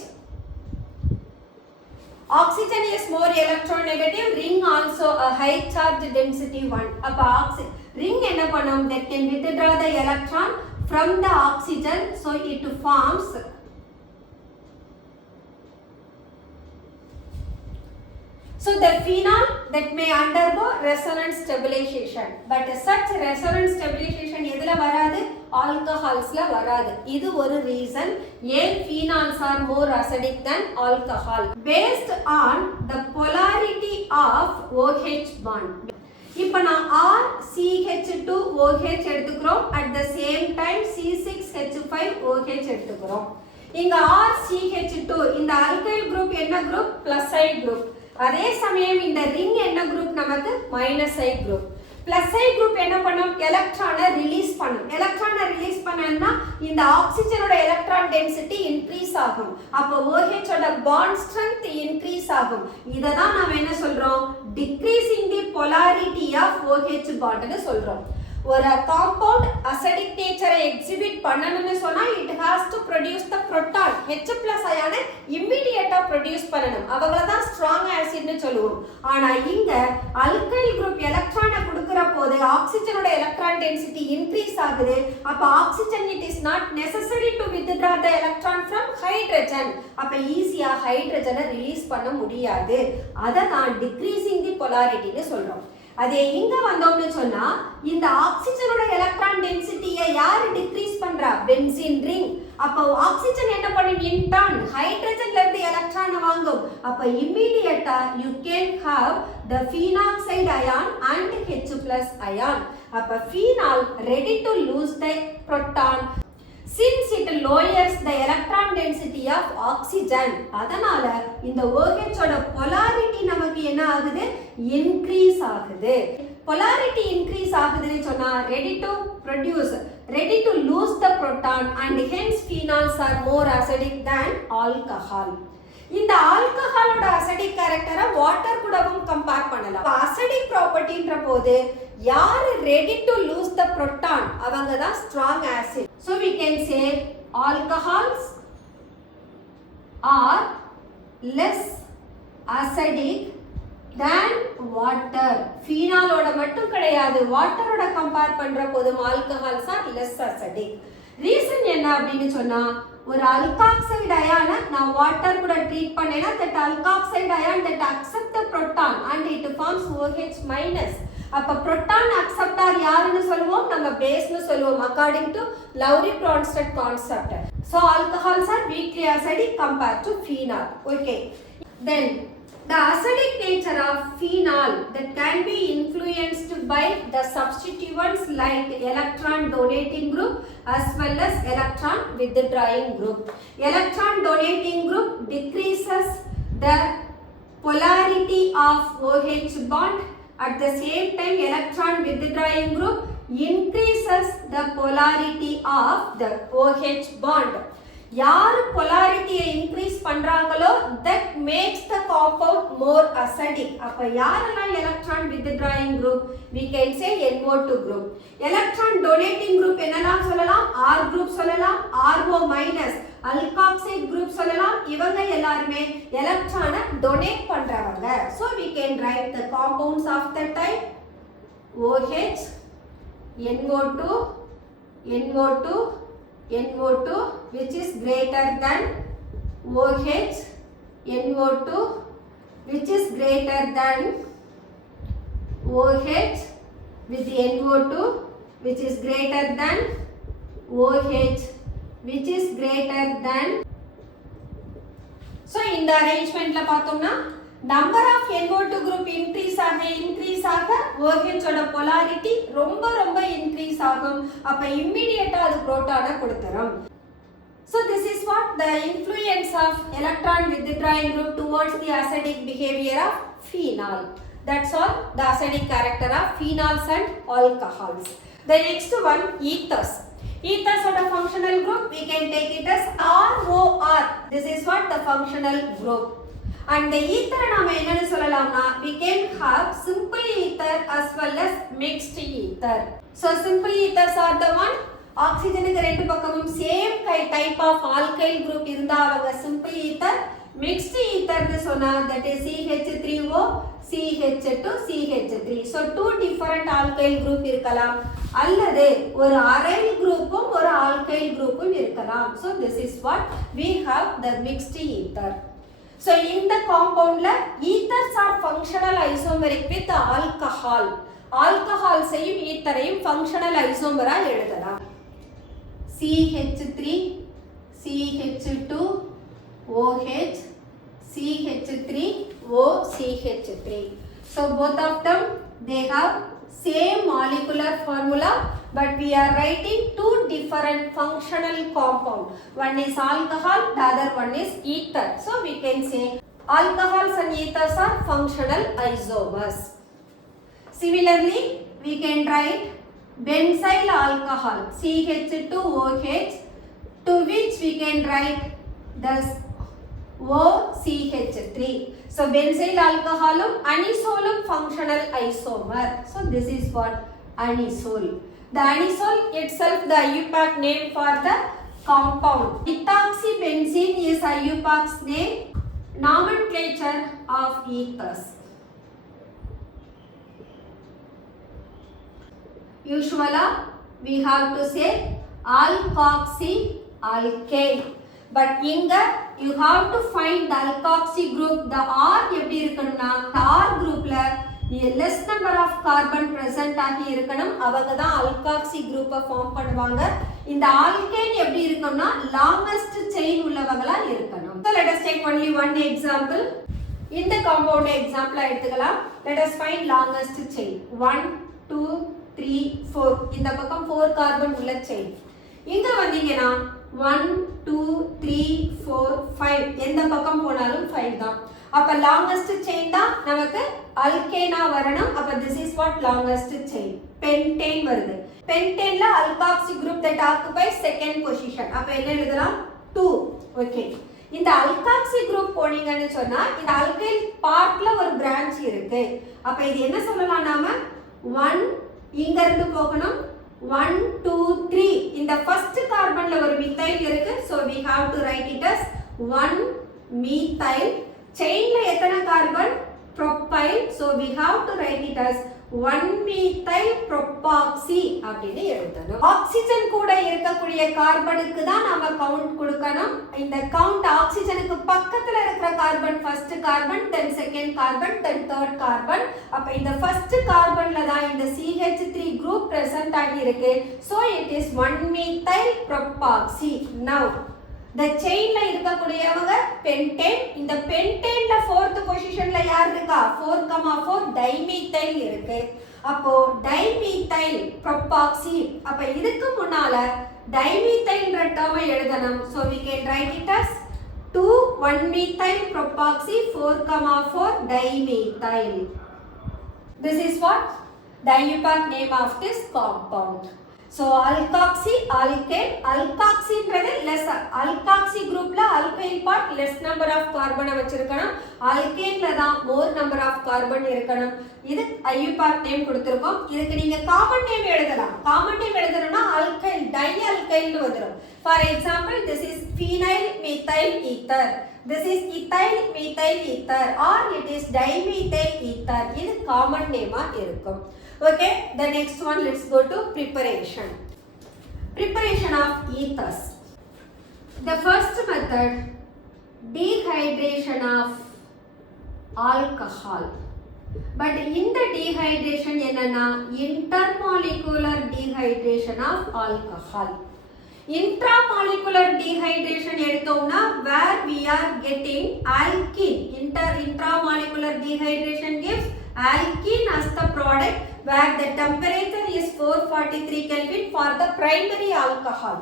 Oxygen is more electronegative, ring also a high charge density one. அப்ப ring என்ன பண்ணும்? That can withdraw the electron from the oxygen, so it forms so the phenol that may undergo resonance stabilization, but such resonance stabilization எதுல வராது? Alcoholsல வராது. இது ஒரு reason ஏன் phenols are more acidic than alcohol based on the polarity of OH bond. இப்போ நான் RCH2OH எடுத்துக்கிறோம், at the same time C6H5OH எடுத்துக்கிறோம். இங்க RCH2 இந்த alkyl group என்ன group? plus side group. அதே சமயம் இந்த ரிங் என்ன group நமக்கு? minus side group. plus side group என்ன பண்ணும்? எலக்ட்ரானை ரிலீஸ் பண்ணும். எலக்ட்ரானை ரிலீஸ் பண்ணா இந்த ஆக்சிஜனோட எலக்ட்ரான் டென்சிட்டி இன்க்ரீஸ் ஆகும். அப்போ OH ஓட பாண்ட் ஸ்ட்ரெngth இன்க்ரீஸ் ஆகும். இத தான் நாம என்ன சொல்றோம்? Decreasing the polarity of OH bond னு சொல்றோம். ஒரு காம்பவுண்ட் அசிடிக் நேச்சரை எக்ஸிபிட் பண்ணனும்னு சொன்னா it has to produce the proton. H+ அயானை இமிடியேட்டா ப்ரொடியூஸ் பண்ணனும். அவங்கள தான் ஸ்ட்ராங் ஆசிட் னு சொல்லுவோம். ஆனா இங்க அல்கைல் குரூப் எலக்ட்ரானை கொடுக்கிற போது ஆக்சிஜனோட எலக்ட்ரான் டென்சிட்டி இன்க்ரீஸ் ஆகுது. அப்ப oxygen it is not necessary to withdraw the electron from hydrogen. அப்ப ஈஸியா ஹைட்ரஜனை ரிலீஸ் பண்ண முடியாது. அத தான் டிக்ரீசிங் தி polarity னு சொல்றோம். அதே இங்க வந்தோம்னு சொன்னா இந்த ஆக்சிஜனோட எலக்ட்ரான் டென்சிட்டியை யார் டிக்ரீஸ் பண்றா? Benzene ring. அப்ப ஆக்சிஜன் என்ன பண்ணும்? இன் டர்ன் ஹைட்ரஜன்ல இருந்து எலக்ட்ரானை வாங்கும். அப்ப இமிடியேட்டா you can have the phenoxide ion and H+ ion. அப்ப phenol ready to lose the proton since it lowers the electron density of oxygen. அதனால இந்த OH ஓட polarity நமக்கு என்ன ஆகுது? increase ஆகுது. polarity increase ஆகுதுன்னு சொன்னா ready to produce, ready to lose the proton, and hence phenols are more acidic than alcohol. இந்த ஆல்கஹாலோட அசிடிக் கேரக்டரை வாட்டர் கூடவும் கம்பேர் பண்ணலாம். அசிடிக் ப்ராப்பர்ட்டின்ற போது யார் ready to lose the proton அவங்க தான் strong acid. So we can say alcohols are less acidic than water. phenolோட மட்டும் கிடையாது, வாட்டரோட கம்பேர் பண்ற போது alcohols are less acidic. Reason என்ன அப்படின்னு சொன்னா ஒரு அல்காக்சைடு அயானை நான் வாட்டர் கூட treat பண்ணேனா that alkoxide ion that accept the proton and it forms OH-. அப்ப proton acceptor யாருன்னு சொல்லுவோம்? நம்ம பேஸ்னு சொல்லுவோம் according to Lowry-Bronsted concept. So alcohols are weakly acidic compared to phenol. Okay. Then the acidic nature of phenol that can be influenced by the substituents like electron donating group as well as electron withdrawing group. Electron donating group decreases the polarity of OH bond. At the same time, electron withdrawing group increases the polarity of the OH bond. யார் பொலாரிட்டியை increase பண்றாங்களோ that makes the compound more acidic. அப்ப யாரெல்லாம் electron withdrawing group? we can say NO2 group. Electron donating group என்னலாம் சொல்லலாம்? R group சொல்லலாம், RO-, alkoxide group சொல்லலாம். இவங்க எல்லாரும் எலக்ட்ரானை டொனேட் பண்றவங்க. so we can write the compounds of the type OH, NO2, NO2, NO2 which is greater than OH, NO2 which is greater than OH with NO2 which is greater than OH which is greater than. So in the arrangement la பார்த்தோம்னா number of NO2 group increase ஆக OH ஓட polarity ரொம்ப increase ஆகும். அப்ப immediate அது புரோட்டானை கொடுத்துரும். So this is what the influence of electron withdrawing group towards the acidic behavior of phenol. That's all the acidic character of phenols and alcohols. The next one, ethers. Ethers are the functional group. We can take it as ROR. This is what the functional group. And the ether நாம என்னன்னு சொல்லலாம்னா we can have simple ether as well as mixed ether. So simple ethers are the one ஆக்சிஜனுக்கு ரெண்டு பக்கமும் same type of alkyl group இருந்தா அவங்க simple ether. mixed ether னு சொன்னா that is CH3O CH2 CH3. so two different alkyl group இருக்கலாம் அல்லது ஒரு aryl groupும் ஒரு alkyl groupும் இருக்கலாம். so this is what we have the mixed ether. so in the compound la ethers are functional isomeric with alcohol. alcohol செய்யும் ஈத்தரையும் functional isomer ஆ எழுதலாம். CH3 CH2 OH CH3O CH3. so both of them they have same molecular formula but we are writing two different functional compound. one is alcohol, the other one is ether. so we can say alcohols and ethers are functional isomers. similarly we can write benzyl alcohol CH2OH to which we can write this OCH3. so benzyl alcoholum anisole functional isomer. so this is what anisole. the anisole itself the IUPAC name for the compound. Ethoxybenzene is IUPAC's name. nomenclature of ethers. usually we have to say alkoxy alkane but inga you have to find the alkoxy group. the R எப்படி இருக்கணும்னா R groupல less number of carbon present ஆகி இருக்கணும். அவங்க தான் alkoxy group form பண்ணுவாங்க. இந்த alkane எப்படி இருக்கும்னா longest chain உள்ளவங்களா இருக்கணும். so let us take only one example. இந்த compound example எடுத்துக்கலாம். let us find longest chain 1 2 3 4. இந்த பக்கம் 4 கார்பன் உள்ள chain. இங்க வந்தீங்கன்னா 1 2 3 4 5 எந்த பக்கம் போனாலும் 5 தான். அப்ப longest chain தான் நமக்கு alkane வரணும். அப்ப this is what longest chain. pentane வருது. pentane ல alkoxy group that occupies second position. அப்ப என்ன எழுதலாம் 2. okay. இந்த alkoxy group போனீங்கன்னு சொன்னா இந்த alkyl பார்ட்ல ஒரு branch இருக்கு. அப்ப இது என்ன சொல்லலாம் நாம 1 இங்க இருந்து போகணும் 1 2 3. இந்த first carbonல ஒரு methyl இருக்கு. so we have to write it as 1 methyl. chainல எத்தனை carbon propyl. so we have to write it as 1 methyl propoxy அப்படினு எழுதணும். ஆக்ஸிஜன் கூட இருக்கக்கூடிய கார்பனுக்கு தான் நாம கவுண்ட் கொடுக்கணும். இந்த கவுண்ட் ஆக்ஸிஜனுக்கு பக்கத்துல இருக்கிற carbon first carbon, then second carbon, then third carbon. அப்ப இந்த ஃபர்ஸ்ட் கார்பன்ல தான் இந்த CH3 குரூப் பிரசன்ட் ஆகி இருக்கு. so it is 1 methyl propoxy. now the chainல இருக்கக்கூடியவங்க pentane. இந்த pentaneல 4th பொசிஷன்ல யார் இருக்கா 4,4 dimethyl இருக்கு. அப்போ dimethyl propoxy. அப்ப இதுக்கு முன்னால dimethylன்ற டேர்மை எழுதணும். so we can write it as 2 1 methyl propoxy 4,4 dimethyl. this is what the IUPAC name of this compound. so alkoxy alkane. alkoxy ன்றது less alkoxy groupல alkyl part less number of carbon வச்சிருக்கணும். alkaneல தான் more number of carbon இருக்கணும். இது IUPAC name கொடுத்திருக்கோம். இதுக்கு நீங்க common name எழுதலாம். Common name எழுதணும்னா alkyl dialkyl னு வந்துரும். for example this is phenyl methyl ether, this is ethyl methyl ether or it is dimethyl ether. இது காமன் நேமா இருக்கும். okay, the next one let's go to preparation. Preparation of ethers. The first method, dehydration of alcohol. but in the dehydration என்னன்னா intermolecular dehydration of alcohol. intramolecular dehydration எடுத்தோம்னா where we are getting alkene. intramolecular dehydration gives alkene as the product where the temperature is 443 Kelvin for the primary alcohol.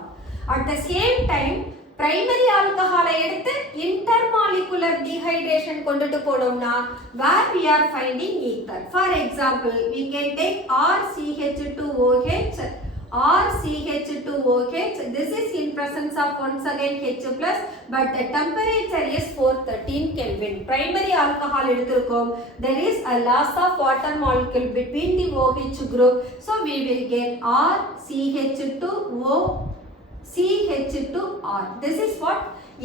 At the same time primary alcohol எடுத்து intermolecular dehydration கொண்டுட்டு போனோம்னா where we are finding ether. for example we can take RCH2OH or CH2OH. this is in presence of once again H plus but the temperature is 413 Kelvin. primary alcohol எடுத்திருக்கோம். there is a loss of water molecule between the OH group. so we will get RCH2O CH2R. this is what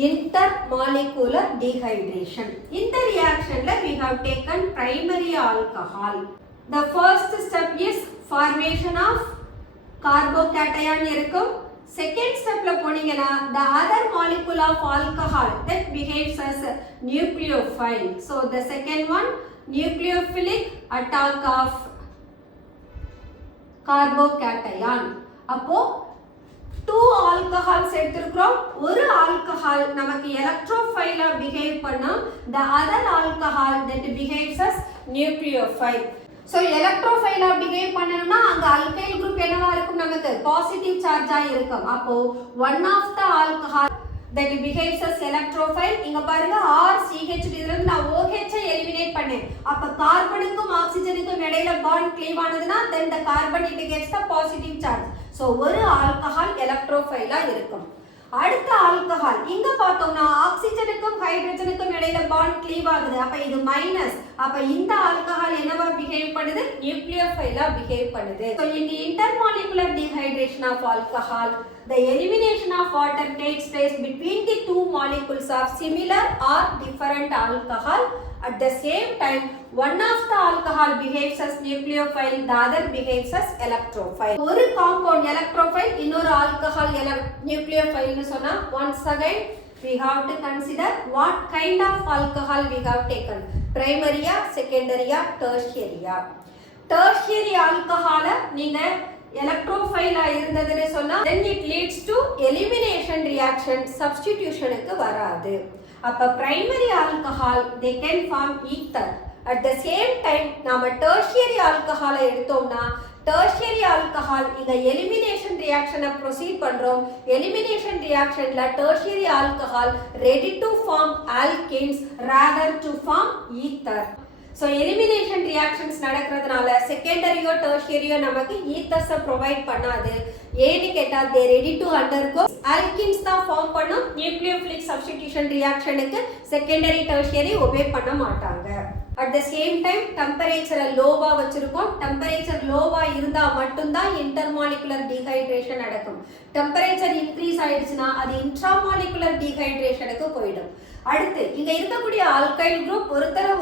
intermolecular dehydration. In the reaction we have taken primary alcohol. The first step is formation of carbocation இருக்கும். Second step la poningena the other molecule of alcohol that behaves as a nucleophile. So the second one, nucleophilic attack of carbocation. அப்போ 2 alcohols எடுத்துக்கிறோம். ஒரு alcohol நமக்கு electrophile behave பண்ணா the other alcohol that behaves as nucleophile. So electrophile behave பண்ணனும்னா அங்க alkyl group என்னவா இருக்கும், நமக்கு positive charge ஆ இருக்கும். அப்போ one of the alcohol that behaves as electrophile, இங்க பாருங்க RCH, இதுல இருந்து நான் OH eliminate பண்ணேன். அப்ப கார்பனுக்கும் ஆக்சிஜனுக்கும் இடையில bond cleave ஆனதுனா then the carbon it gets the positive charge. So ஒரு alcohol electrophile ஆ இருக்கும். அடுத்த ஆல்கஹால் இங்க பார்த்தோம்னா ஆக்சிஜனுக்கும் ஹைட்ரஜனுக்கும் இடையில பாண்ட் க்ளீவ் ஆகுது. அப்ப இது மைனஸ். அப்ப இந்த ஆல்கஹால் என்னவா பிஹேவ் பண்ணுது, நியூக்ளியோஃபைலா பிஹேவ் பண்ணுது. So in the intermolecular dehydration of alcohol, the elimination of water takes place between the two molecules of similar or different alcohol. At the same time, one of the alcohol behaves as nucleophile, the other behaves as electrophile. ஒரு compound electrophile, இன்னொரு alcohol nucleophile னு சொன்னா once again we have to consider what kind of alcohol we have taken. Primary या secondary या tertiary या. Tertiary alcohol நீங்க electrophile இருந்ததுன்னு சொன்னா then it leads to elimination reaction, substitution க்கு வராது. அப்ப primary alcohol they can form ether. At the same time நாம tertiary alcohol எடுத்தோம்னா tertiary alcohol இங்க elimination reaction proceed பண்றோம். elimination reactionல tertiary alcohol ready to form alkenes rather to form ether. So elimination reactions நடக்கிறதுனால செகண்டரியோ டெர்ஷியரியோ நமக்கு ethers provide பண்ணாது. ஏன்னு கேட்டா they ready to undergo alkenes தான் ஃபார்ம் பண்ணும். நியூக்ளியோஃபிலிக் சப்ஸ்டிடியூஷன் ரியாக்ஷனுக்கு செகண்டரி டெர்ஷியரி ஒபே பண்ண மாட்டாங்க. At the same time temperature லோவா வச்சிருக்கோம். டெம்பரேச்சர் லோவா இருந்தா மட்டும் தான் இன்டர்மாலிகுலர் டீஹைட்ரேஷன் நடக்கும். டெம்பரேச்சர் இன்க்ரீஸ் ஆயிடுச்சுனா அது இன்ட்ராமாலிகுலர் டீஹைட்ரேஷனுக்கு போய்டும். அடுத்து இங்க இருக்கக்கூடிய ஆல்கைல் குரூப்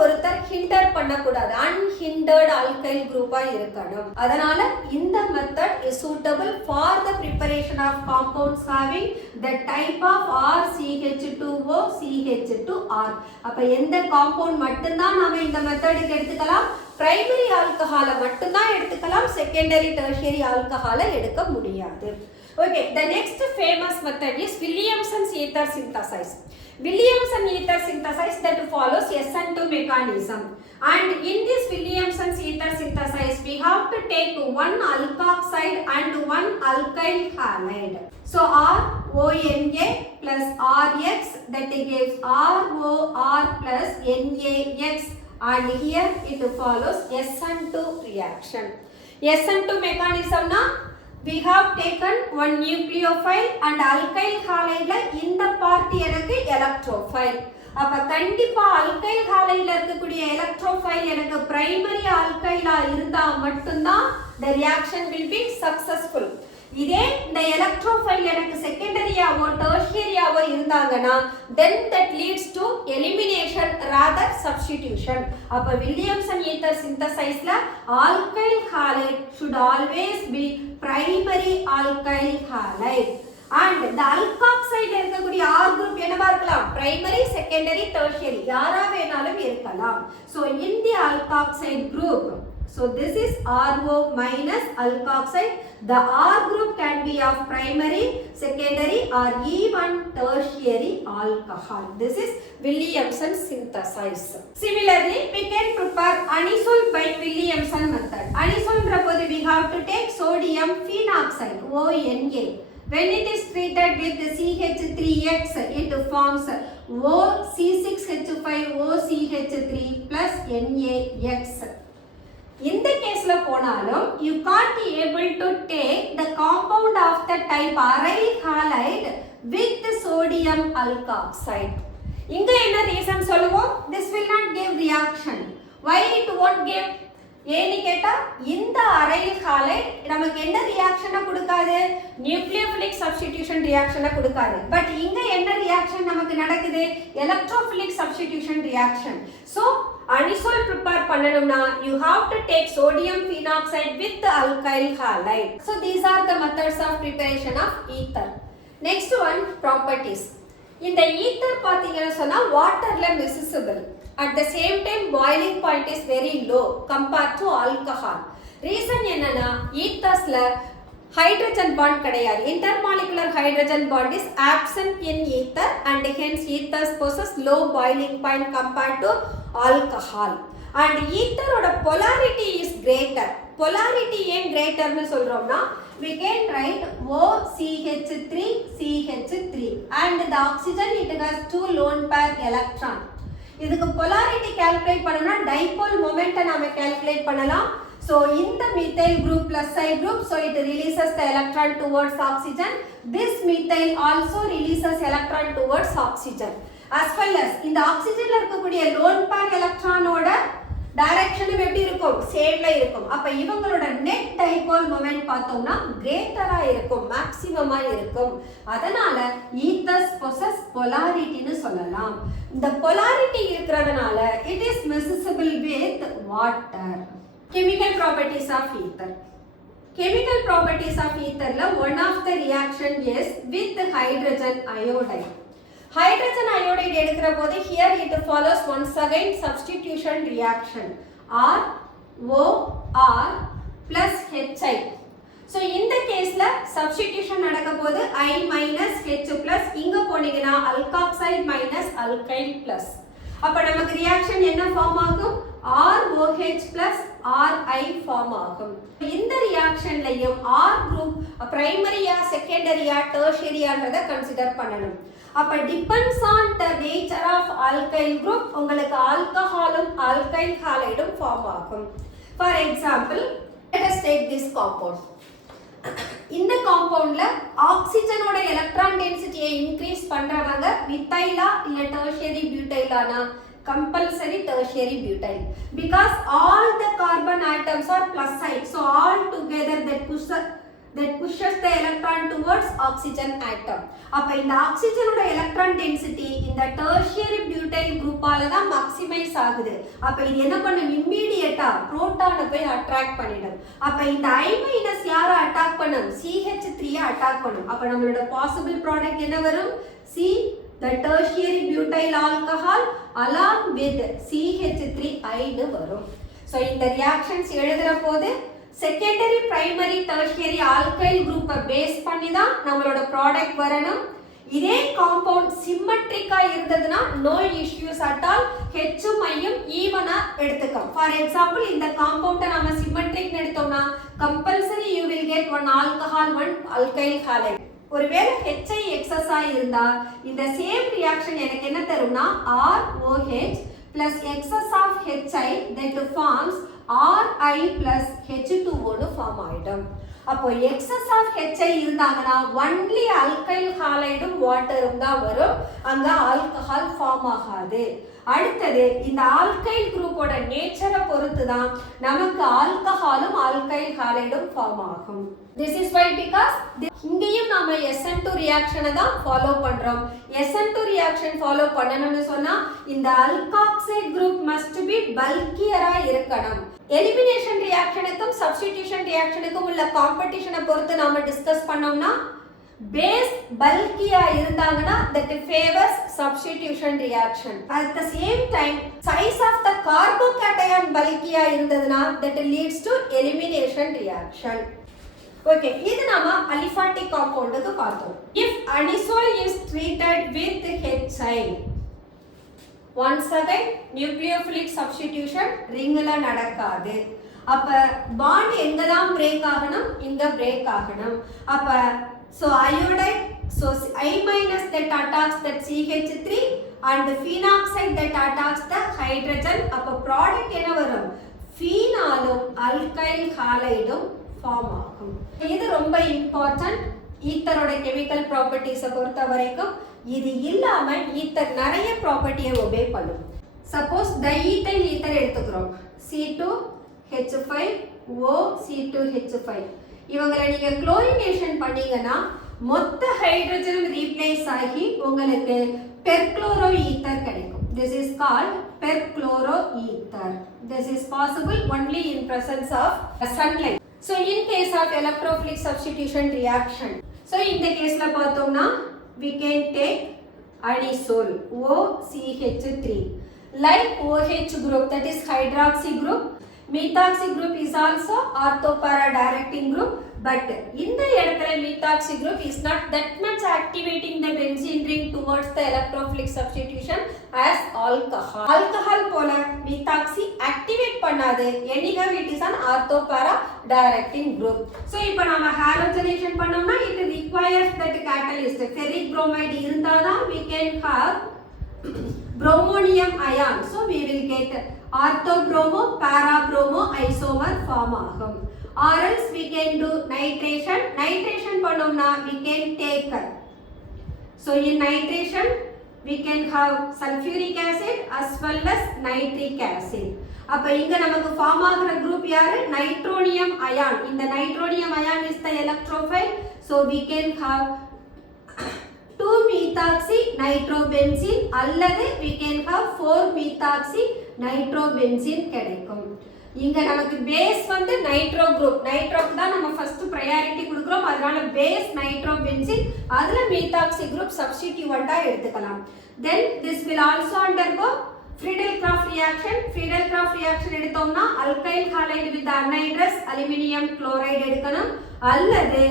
ஒருத்தர் ஹிண்டர் பண்ணக்கூடாது. அன்ஹிண்டர்ட் ஆல்கைல் குரூப்பா இருக்கணும். அதனால இந்த method is suitable for the preparation of compounds having the type of RCH2O CH2R. அப்ப எந்த காம்பவுண்ட் மட்டும்தான் நாம இந்த மெத்தடுக்கு எடுத்துக்கலாம், பிரைமரி ஆல்கஹாலை மட்டும்தான் எடுத்துக்கலாம், செகண்டரி டெர்ஷியரி ஆல்கஹாலை எடுக்க முடியாது. Okay, the next famous method is Williamson's ether synthesis. Williamson ether synthesis that follows SN2 mechanism. And in this Williamson's ether synthesis, we have to take one alkoxide and one alkyl halide. So RONA plus RX that gives ROR plus NaX, and here it follows SN2 reaction. SN2 mechanism na we have taken one nucleophile and alkyl halide la இந்த part எனக்கு electrophile. அப்ப கண்டிப்பா alkyl halide இருக்கக்கூடிய electrophile எனக்கு primary alkyl இருந்தா மட்டும்தான் the reaction will be successful. இதே இந்த electrophile எனக்கு செகண்டரியாவோ டெர்ஷியரியாவோ இருந்தாங்கன்னா then that leads to elimination rather substitution. அப்ப வில்லியம்சன் ஈத்தர் சிந்தசைஸ்ல alkyl halide should always be primary alkyl halide. And the alkoxide இருக்கக்கூடிய R group என்னவா இருக்கலாம், primary, secondary, tertiary யாரா வேணாலும் இருக்கலாம். So in the alkoxide group, so this is RO minus alkoxide. The R group can be of primary, secondary or even tertiary alcohol. This is Williamson synthesis. Similarly, we can prepare anisole by Williamson method. Anisole rapod we have to take sodium phenoxide ONA. When it is treated with CH3X, it forms OC6H5OCH3 plus NaX. In the case la ponalum you can't be able to take the compound of the type aryl halide with sodium alkoxide. Inga enna reason solluvom, this will not give reaction. Why it won't give? ஏன்னு கேட்டா இந்த aryl allied நமக்கு என்ன ரியாக்ஷனை கொடுக்காது, nucleophilic substitution ரியாக்ஷனை கொடுக்காது. But இங்க என்ன ரியாக்ஷன் நமக்கு நடக்குது, electrophilic substitution reaction. So anisole prepare பண்ணணும்னா you have to take sodium phenoxide with the alkyl halide. So these are the methods of preparation of ether. Next one, properties. இந்த ether பாத்தீங்கன்னா சொன்னா waterல miscible. At the same time boiling point is very low compared to alcohol. Reason என்னன்னா ethersல hydrogen bond கிடையாது. Intermolecular hydrogen bond is absent in ether and hence ethers possess low boiling point compared to alcohol. And ether oda polarity is greater. Polarity ஏன் greater னு சொல்றோம்னா we can write OCH3 CH3 and the oxygen it has 2 lone pair electron. இதுக்கு polarity calculate பண்ணனும்னா dipole moment நாம calculate பண்ணலாம். So in the methyl group plus side group, so it releases the electron towards oxygen. This methyl also releases electron towards oxygen. As well as இந்த oxygenல இருக்கக்கூடிய lone pair electron ஓட direction எப்படி இருக்கும், சேம்ல இருக்கும். அப்ப இவங்களோட net dipole moment பார்த்தோம்னா greater-ஆ இருக்கும், maximum-ஆ இருக்கும். அதனால ethers possess polarity னு சொல்லலாம். இந்த polarity இருக்கிறதுனால it is miscible with water. Chemical properties of ether. Chemical properties of ether la one of the reaction is with hydrogen iodide. Hydrogen iodide எடுக்கிற போது here it follows once again substitution reaction R O R plus HI. So in the case la substitution நடக்க போது I minus H plus இங்க போனீங்கன்னா alkoxide minus alkyl plus. அப்ப நமக்கு reaction என்ன form ஆகும், ROH plus RI ஃபார்ம் ஆகும். இந்த ரியாக்ஷன்லயும் R குரூப் பிரைமரியா செகண்டரியா டெர்ஷியரியான்றத கன்சிடர் பண்ணணும். அப்ப depends on the nature of alkyl group உங்களுக்கு ஆல்கஹாலும் ஆல்கைல் ஹாலைடும் ஃபார்ம் ஆகும். For example let us take this compound. இந்த காம்பவுண்ட்ல ஆக்சிஜனோட எலக்ட்ரான் டென்சிட்டியை இன்க்ரீஸ் பண்றவங்க மித்தைலா இல்ல tertiary பியூட்டைலானா, compulsory tertiary butyl, because all the carbon atoms are plus side, so all together that pushes the electron towards oxygen atom. அப்ப இந்த ஆக்சிஜனோட electron density இந்த tertiary butyl குரூப்பால தான் maximize ஆகுது. அப்ப இது என்ன பண்ணும், இமிடியேட்டா புரோட்டானை போய் அட்ராக்ட் பண்ணிடும். அப்ப இந்த I- யார அட்டாக் பண்ணும், CH3 அட்டாக் பண்ணும். அப்ப நம்மளோட பாசிபிள் ப்ராடக்ட் என்ன வரும், C the tertiary butyl alcohol along with CH3I னு வரும். So இந்த reactions எழுதுற போது secondary primary tertiary alkyl group base பண்ணி தான் நம்மளோட ப்ராடக்ட் வரணும். இதே காம்பவுண்ட் சிம்மெட்ரிக்கா இருந்ததுன்னா no issues at all, Hம் Iயும் ஈவனா எடுத்துக்கலாம். ஃபார் எக்ஸாம்பிள் இந்த காம்பவுண்ட நாம சிம்மெட்ரிக் எடுத்தோம்னா compulsory you will get one alcohol one alkyl halide. ஒருவேளை HI எக்ஸஸா இருந்தா இந்த சேம் ரியாக்ஷன் எனக்கு என்ன தரும்னா ROH plus excess of HI that forms RI plus H2O னு ஃபார்ம் ஆயிடும். அப்போ excess of HI இருந்தாங்கன்னா only alkyl ஹாலைடும் வாட்டரும் தான் வரும், அங்க ஆல்கஹால் ஃபார்ம் ஆகாது. அடுத்தது இந்த ஆல்கைல் குரூப்போட நேச்சரை பொறுத்து தான் நமக்கு ஆல்கஹாலும் ஆல்கைல் ஹாலைடும் ஃபார்ம் ஆகும். This is why because இங்கேயும் நாம SN2 ரியாக்ஷனை தான் ஃபாலோ பண்றோம். SN2 ரியாக்ஷன் ஃபாலோ பண்ணணும்னு சொன்னா இந்த அல்காக்சைடு குரூப் மஸ்ட் பி பல்கியரா இருக்கணும். எலிமினேஷன் ரியாக்ஷனுக்கும் சப்ஸ்டிடியூஷன் ரியாக்ஷனுக்கும் உள்ள காம்படிஷனை பொறுத்து நாம டிஸ்கஸ் பண்ணோம்னா base bulkiya irundangana that favors substitution reaction. At the same time size of the carbocation bulkiya irundaduna that leads to elimination reaction. Okay, idu nama aliphatic compound ku paathom. If anisole is treated with HI, once again nucleophilic substitution ring la nadakadu. அப்ப bond எங்க தான் break ஆகணும், இங்க break ஆகணும். அப்ப so iodide, so I minus that attacks that CH3 and the phenoxide that attacks the hydrogen. அப்ப product என்ன வரும், phenolum alkyl halide form ஆகும். இது ரொம்ப important ஈத்தரோட chemical properties பொறுத்த வரைக்கும். இது இல்லாம ஈத்தர் நிறைய ப்ராப்பர்ட்டியை ஒபே பண்ணும். சப்போஸ் டைஈத்தைல் ஈத்தர் எடுத்துக்கிறோம், C2 H5O C2H5. இவங்களை நீங்க குளோரினேஷன் பண்ணீங்கன்னா மொத்த ஹைட்ரஜனும் ரீப்ளேஸ் ஆகி உங்களுக்கு பெர்க்ளோரோஈத்தர் கிடைக்கும். This is called perchloroether. This is possible only in presence of sunlight. So in case of electrophilic substitution reaction, so in the case la pathomna we can take anisole OCH3 like OH group, that is hydroxy group. Methoxy group is also orthopara directing group, but in the methoxy group is not that much activating the benzene ring towards the electrophilic substitution as alcohol. Alcohol polar methoxy activate pannadhu, anyhow it is an orthopara directing group. So ipo nama halogenation pannomna it requires that catalyst ferric bromide irundha we can have bromonium ion. So we will get orthobromo parabromo isomer form agum. Or else we can do nitration. Nitration pannomna we can take. So in nitration we can have sulfuric acid as well as nitric acid. அப்ப இங்க நமக்கு form ஆகுற group யாரு? Nitronium ion. இந்த nitronium ion is the electrophile. So we can have 2-methoxy nitrobenzene அல்லது we can have 4-methoxy nitrobenzene கிடைக்கும். இங்க நமக்கு பேஸ் வந்து நைட்ரோ குரூப். நைட்ரோக்கு தான் நம்ம ஃபர்ஸ்ட் ப்ரையாரிட்டி கொடுக்கிறோம். அதனால பேஸ் நைட்ரோபென்சீன், அதுல மீத்தாக்சி குரூப் சப்ஸ்டிட்யூவண்டா எடுத்துக்கலாம். Then this will also undergo Friedel-Crafts reaction. Friedel-Crafts reaction எடுத்தோம்னா alkyl halide with anhydrous aluminum chloride எடுக்கணும், அல்லது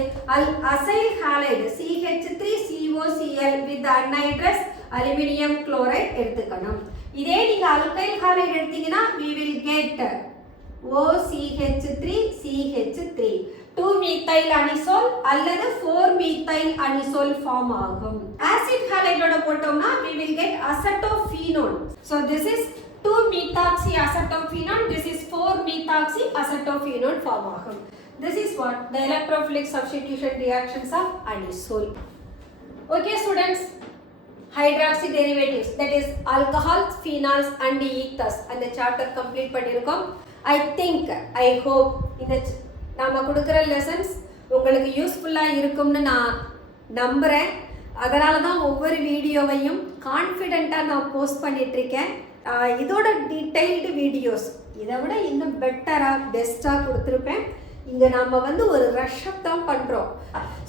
acyl halide CH3COCl with anhydrous aluminum chloride எடுத்துக்கணும். இதே நீங்க alkyl halide எடுத்தீங்கன்னா we will get OCH3CH3 2-methyl anisole அல்லது 4-methyl anisole form ஆகும். acid halide ஓட போட்டோம்னா we will get acetophenone. So this is 2-methoxy acetophenone, this is 4-methoxy acetophenone form ஆகும். This is what the electrophilic substitution reactions of anisole. Okay students, hydroxy derivatives, that is alcohols, phenols and ethers, and the chapter complete பண்ணிருக்கோம். I think, I hope இந்த நாம கொடுக்குற lessons உங்களுக்கு யூஸ்ஃபுல்லாக இருக்கும்னு நான் நம்புகிறேன். அதனால தான் ஒவ்வொரு வீடியோவையும் கான்ஃபிடெண்ட்டாக நான் போஸ்ட் பண்ணிகிட்ருக்கேன். இதோட டீட்டெயில்டு வீடியோஸ் இதை விட இன்னும் பெட்டராக பெஸ்ட்டாக கொடுத்துருப்பேன். இங்கே நம்ம வந்து ஒரு ரஷ்அப் தான் பண்ணுறோம்.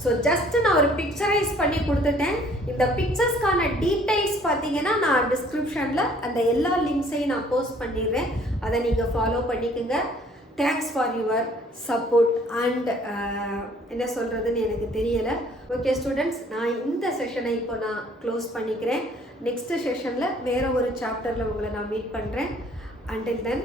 ஸோ ஜஸ்ட்டு நான் ஒரு பிக்சரைஸ் பண்ணி கொடுத்துட்டேன். இந்த பிக்சர்ஸ்க்கான டீட்டெயில்ஸ் பார்த்தீங்கன்னா நான் டிஸ்கிரிப்ஷனில் அந்த எல்லா லிங்க்ஸையும் நான் போஸ்ட் பண்ணிடுறேன். அதை நீங்கள் ஃபாலோ பண்ணிக்கோங்க. Thanks for your support and என்ன சொல்கிறதுன்னு எனக்கு தெரியலை. ஓகே ஸ்டூடெண்ட்ஸ், நான் இந்த செஷனை இப்போ நான் க்ளோஸ் பண்ணிக்கிறேன். நெக்ஸ்ட்டு செஷனில் வேறு ஒரு சாப்டரில் உங்களை நான் மீட் பண்ணுறேன். Until then